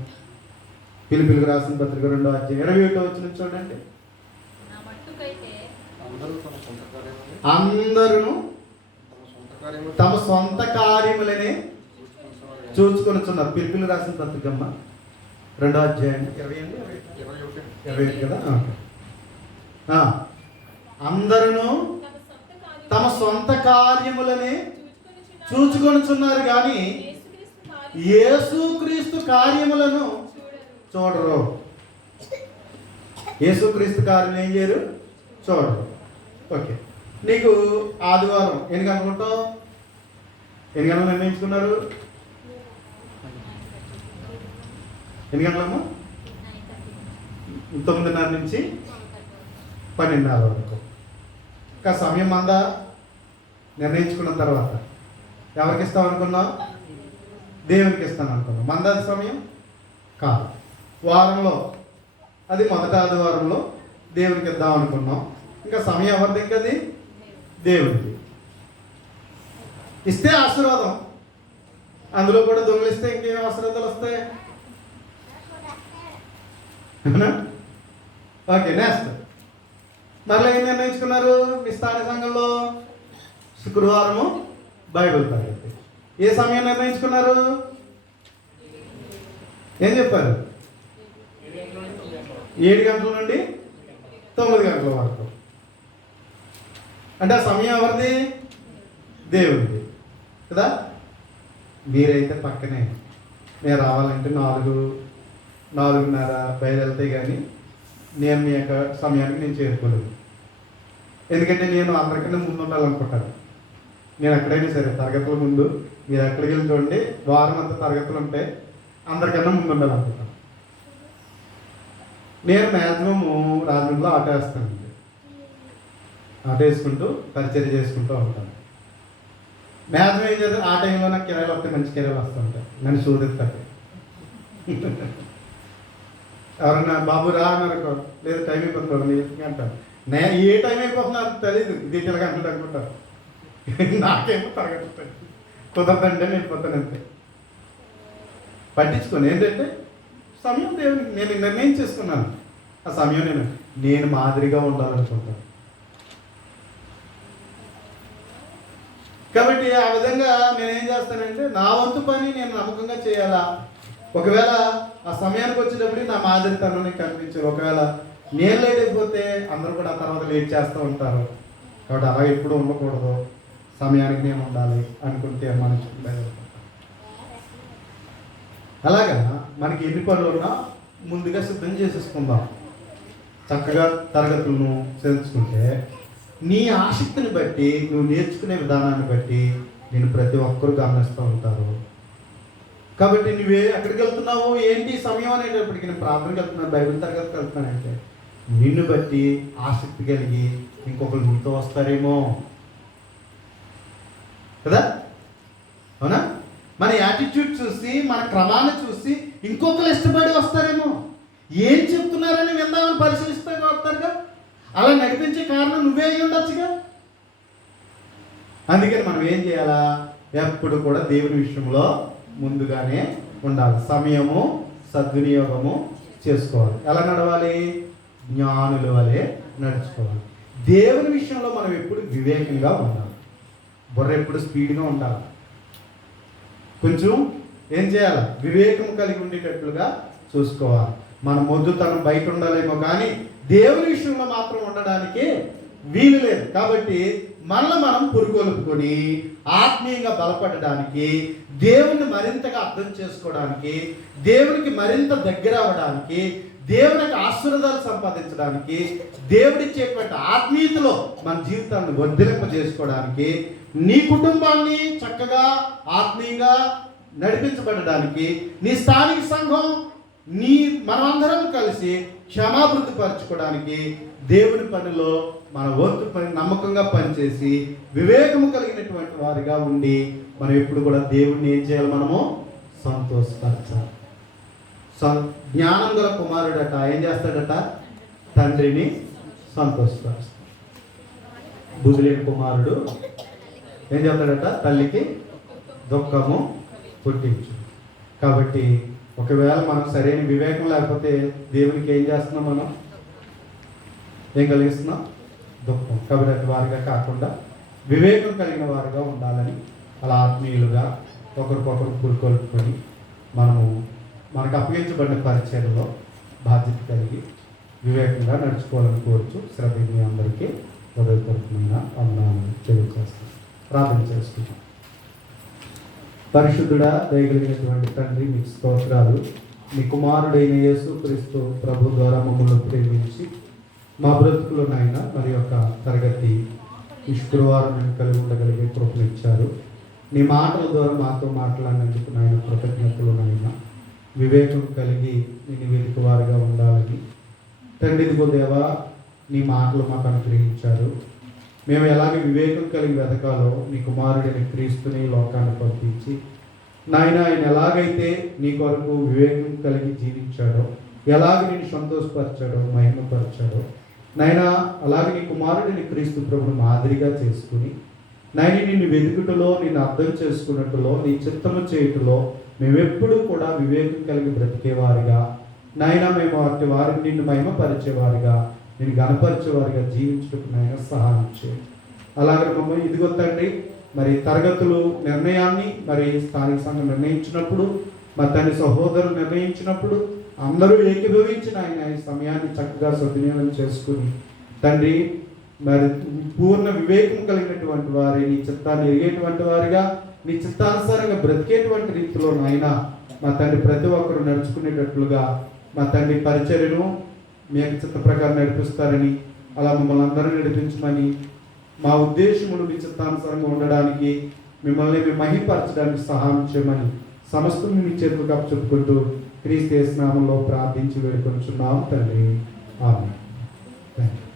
ఫిలిప్పీయులకు రాసిన పత్రిక 2వ అధ్యాయం 21వ వచనం చూడండి. అందరూ తమ సొంత కార్యములనే చూచుకొనుచున్నారు. ఫిలిప్పీయులకు రాసిన పత్రికమ్మ 2వ అధ్యాయం 21 కదా. అందరూ తమ సొంత కార్యములనే చూచుకొనుచున్నారు కానీ యేసుక్రీస్తు కార్యములను చూడరు. యేసుక్రీస్తు కార్యం ఏం చేయరు? చూడరు. ఓకే, నీకు ఆదివారం ఎన్ని గంటలుంటావు? ఎన్ని గంటలు నిర్ణయించుకున్నారు? ఎన్ని గంటలమ్మా? 9:30 నుంచి 12:30 వరకు. ఇంకా సమయం అందా నిర్ణయించుకున్న తర్వాత ఎవరికి ఇస్తాం అనుకున్నాం? దేవునికి ఇస్తాను అనుకున్నాం. మందాది సమయం కాదు. వారంలో అది మొదటి ఆదివారంలో దేవునికి ఇద్దాం అనుకున్నాం. ఇంకా సమయం ఎవరిది? ఇంకది దేవుడికి. ఇస్తే ఆశీర్వాదం, అందులో కూడా దొంగలిస్తే ఇంకేం ఆశీర్వాదాలు వస్తాయి? ఓకే, నెక్స్ట్ మరలా ఏం నిర్ణయించుకున్నారు మీ స్థానిక సంఘంలో? శుక్రవారము బైబిల్ తరగతి. ఏ సమయం నిర్ణయించుకున్నారు? ఏం చెప్పారు? 7 గంటల నుండి 9 గంటల వరకు. అంటే ఆ సమయం ఎవరిది? దేవుడిది కదా. మీరైతే పక్కనే, నేను రావాలంటే 4:30 బయలుదేరితే కానీ నేను మీ యొక్క సమయానికి నేను చేరుకోలేదు. ఎందుకంటే నేను అందరికన్నా ముందు ఉండాలనుకుంటాను. నేను ఎక్కడైనా సరే తరగతుల ముందు, మీరు ఎక్కడికి వెళ్ళి చూడండి, వారం అంతా తరగతులు ఉంటాయి, అందరికన్నా ముందు ఉండాలనుకుంటాను. నేను మ్యాక్సిమము రాజమండ్రిలో ఆటో వేస్తానండి. ఆటో వేసుకుంటూ పరిచర్య చేసుకుంటూ ఉంటాను. మ్యాథ్స్ ఏం చేద్దాం, ఆ టైంలో నాకు కిరాయిలు వస్తాయి, మంచి కిరాయిలు వస్తూ ఉంటాయి, నన్ను చూదిస్తాయి. ఎవరన్నా బాబు రా అన్నారు, లేదు టైం అయిపోతుంది అంటారు. నేను ఏ టైం అయిపోతున్నా తెలియదు, డీటెయిల్గా అంటాడు అనుకుంటారు. నాకేమో తరగతి కుదరదంటే నేను పోతాను అంతే. పట్టించుకోను. ఏంటంటే సమయం దేవునికి నేను నిర్ణయం చేసుకున్నాను. ఆ సమయం నేను మాదిరిగా ఉండాలనుకుంటాను. కాబట్టి ఆ విధంగా నేనేం చేస్తానంటే నా వంతు పని నేను నమ్మకంగా చేయాలా. ఒకవేళ ఆ సమయానికి వచ్చేటప్పుడు నా మాదిరితనం కనిపించారు. ఒకవేళ నేను లేట్ అయిపోతే అందరూ కూడా ఆ తర్వాత లేట్ చేస్తూ ఉంటారు. కాబట్టి అలా ఎప్పుడు ఉండకూడదు, సమయానికి నేను ఉండాలి అనుకుని తీర్మానించుకుంటాను. అలాగా మనకి ఎన్ని పనులు ఉన్నా ముందుగా సిద్ధం చేసేసుకుందాం. చక్కగా తరగతులను చేర్చుకుంటే నీ ఆసక్తిని బట్టి, నువ్వు నేర్చుకునే విధానాన్ని బట్టి నేను ప్రతి ఒక్కరు గమనిస్తూ ఉంటారు. కాబట్టి నువ్వే ఎక్కడికి వెళ్తున్నావు, ఏంటి సమయం అనేటప్పటికి నేను ప్రార్థనకి వెళ్తున్నాను, బైబిల్ తరగతికి వెళ్తున్నానంటే నిన్ను బట్టి ఆసక్తి కలిగి ఇంకొకరు నీతో వస్తారేమో కదా. అవునా? మన యాటిట్యూడ్ చూసి, మన క్రమాన్ని చూసి ఇంకొకరు ఇష్టపడి వస్తారేమో. ఏం చెప్తున్నారని విందామని పరిశీలిస్తే వస్తారుగా. అలా నడిపించే కారణం నువ్వే అయి ఉండొచ్చుగా. అందుకని మనం ఏం చేయాలా, ఎప్పుడు కూడా దేవుని విషయంలో ముందుగానే ఉండాలి. సమయము సద్వినియోగము చేసుకోవాలి. ఎలా నడవాలి? జ్ఞానుల వలె నడుచుకోవాలి. దేవుని విషయంలో మనం ఎప్పుడు వివేకంగా ఉండాలి. బుర్ర ఎప్పుడు స్పీడ్గా ఉండాలి. కొంచెం ఏం చేయాలి, వివేకం కలిగి ఉండేటట్లుగా చూసుకోవాలి. మన మొద్దుతనం బయట ఉండాలేమో కానీ దేవుని విషయంలో మాత్రం ఉండడానికి వీలు లేదు. కాబట్టి మనల్ని మనం పురుగొలుపుకొని ఆత్మీయంగా బలపడడానికి, దేవుని మరింతగా అర్థం చేసుకోవడానికి, దేవునికి మరింత దగ్గర అవ్వడానికి, దేవునికి ఆశీర్వాదాలు సంపాదించడానికి, దేవుడిచ్చేటువంటి ఆత్మీయతలో మన జీవితాన్ని వర్ధిలింపజేసుకోవడానికి, నీ కుటుంబాన్ని చక్కగా ఆత్మీయంగా నడిపించబడడానికి, నీ స్థానిక సంఘం మనమందరం కలిసి క్షమాభివృద్ధి పరచుకోవడానికి, దేవుని పనిలో మన వంతు పని నమ్మకంగా పనిచేసి వివేకము కలిగినటువంటి వారిగా ఉండి మనం ఎప్పుడు కూడా దేవుడిని ఏం చేయాలి, మనము సంతోషపరచాలి. జ్ఞానం గల కుమారుడట ఏం చేస్తాడట, తండ్రిని సంతోషపరుస్తాడు. బుద్ధి లేని కుమారుడు ఏం చేస్తాడట, తల్లికి దుఃఖము పుట్టించు. కాబట్టి ఒకవేళ మనం సరైన వివేకం లేకపోతే దేవునికి ఏం చేస్తున్నాం, మనం ఏం కలిగిస్తున్నాం, దుఃఖం. కాబట్టి అటు వారిగా కాకుండా వివేకం కలిగిన వారిగా ఉండాలని, అలా ఆత్మీయులుగా ఒకరికొకరు పురుకొల్పుకొని మనకు అప్పగించబడిన పరిచయంలో బాధ్యత కలిగి వివేకంగా నడుచుకోవాలని కోరుచు శ్రద్ధ మీ అందరికీ హృదయపూర్వకమైన వందనాలు తెలియజేస్తాను. ప్రార్థన చేసుకుంటాం. పరిశుద్ధుడా, దయగలిగినటువంటి తండ్రి, మీకు స్తోత్రాలు. మీ కుమారుడైన యేసుక్రీస్తు ప్రభు ద్వారా మమ్మల్ని ప్రేమించి మా బ్రతుకులు నాయన మరి యొక్క తరగతి ఈ శుక్రవారం నేను కలిగి ఉండగలిగే కృపను ఇచ్చారు. నీ మాటల ద్వారా మాతో మాట్లాడినందుకు నాయన కృతజ్ఞతలు నాయన. వివేకం కలిగి నేను వెతుక వారిగా ఉండాలని తండ్రి, ఇదిగో దేవా నీ మాటలు మాకు అనుగ్రహించారు. మేము ఎలాగ వివేకం కలిగి వెతకాలో నీ కుమారుడిని క్రీస్తుని లోకాన్ని పంపించి నాయన ఆయన ఎలాగైతే నీ కొరకు వివేకం కలిగి జీవించాడో, ఎలాగ నేను సంతోషపరిచాడో, మహిమపరిచాడో నాయన, అలాగే నీ కుమారుడిని క్రీస్తు ప్రభుని మాదిరిగా చేసుకుని నాయన నిన్ను వెతుకుటలో, నిన్ను అర్థం చేసుకున్నట్టులో, నీ చిత్తము చేయుటలో మేమెప్పుడు కూడా వివేకం కలిగి బ్రతికేవారిగా నాయన, మేము వాటి వారిని నిన్ను మహిమపరిచేవారిగా, నేను గణపరిచేవారిగా జీవించటకు నాయన సహాయం చేయండి. అలాగే మమ్మల్ని ఇదిగో తండ్రి మరి తరగతులు నిర్ణయాన్ని మరి స్థానిక సంఘం నిర్ణయించినప్పుడు, మా తండ్రి సహోదరులు నిర్ణయించినప్పుడు అందరూ ఏకీభవించిన ఆయన ఈ సమయాన్ని చక్కగా సద్వినియోగం చేసుకుని తండ్రి మరి పూర్ణ వివేకం కలిగినటువంటి వారి, నీ చిత్తాన్ని ఎరిగేటువంటి వారిగా, నీ చిత్తానుసారంగా బ్రతికేటువంటి రీతిలో నాయన మా తండ్రి ప్రతి ఒక్కరు నడుచుకునేటట్లుగా మా తండ్రి పరిచర్యను మీ చిత్త ప్రకారం నడిపిస్తారని, అలా మమ్మల్ని అందరూ నడిపించమని, మా ఉద్దేశములు మీ చిత్తానుసారంగా ఉండడానికి, మిమ్మల్ని మేము మహిమపరచడానికి సహాయం చేయమని సమస్తం మీ చేతులకు అప్పచెప్పుకుంటూ క్రీస్తు యేసు నామములో ప్రార్థించి వేడుకొనుచున్నాము తండ్రి. ఆమేన్. థాంక్యూ.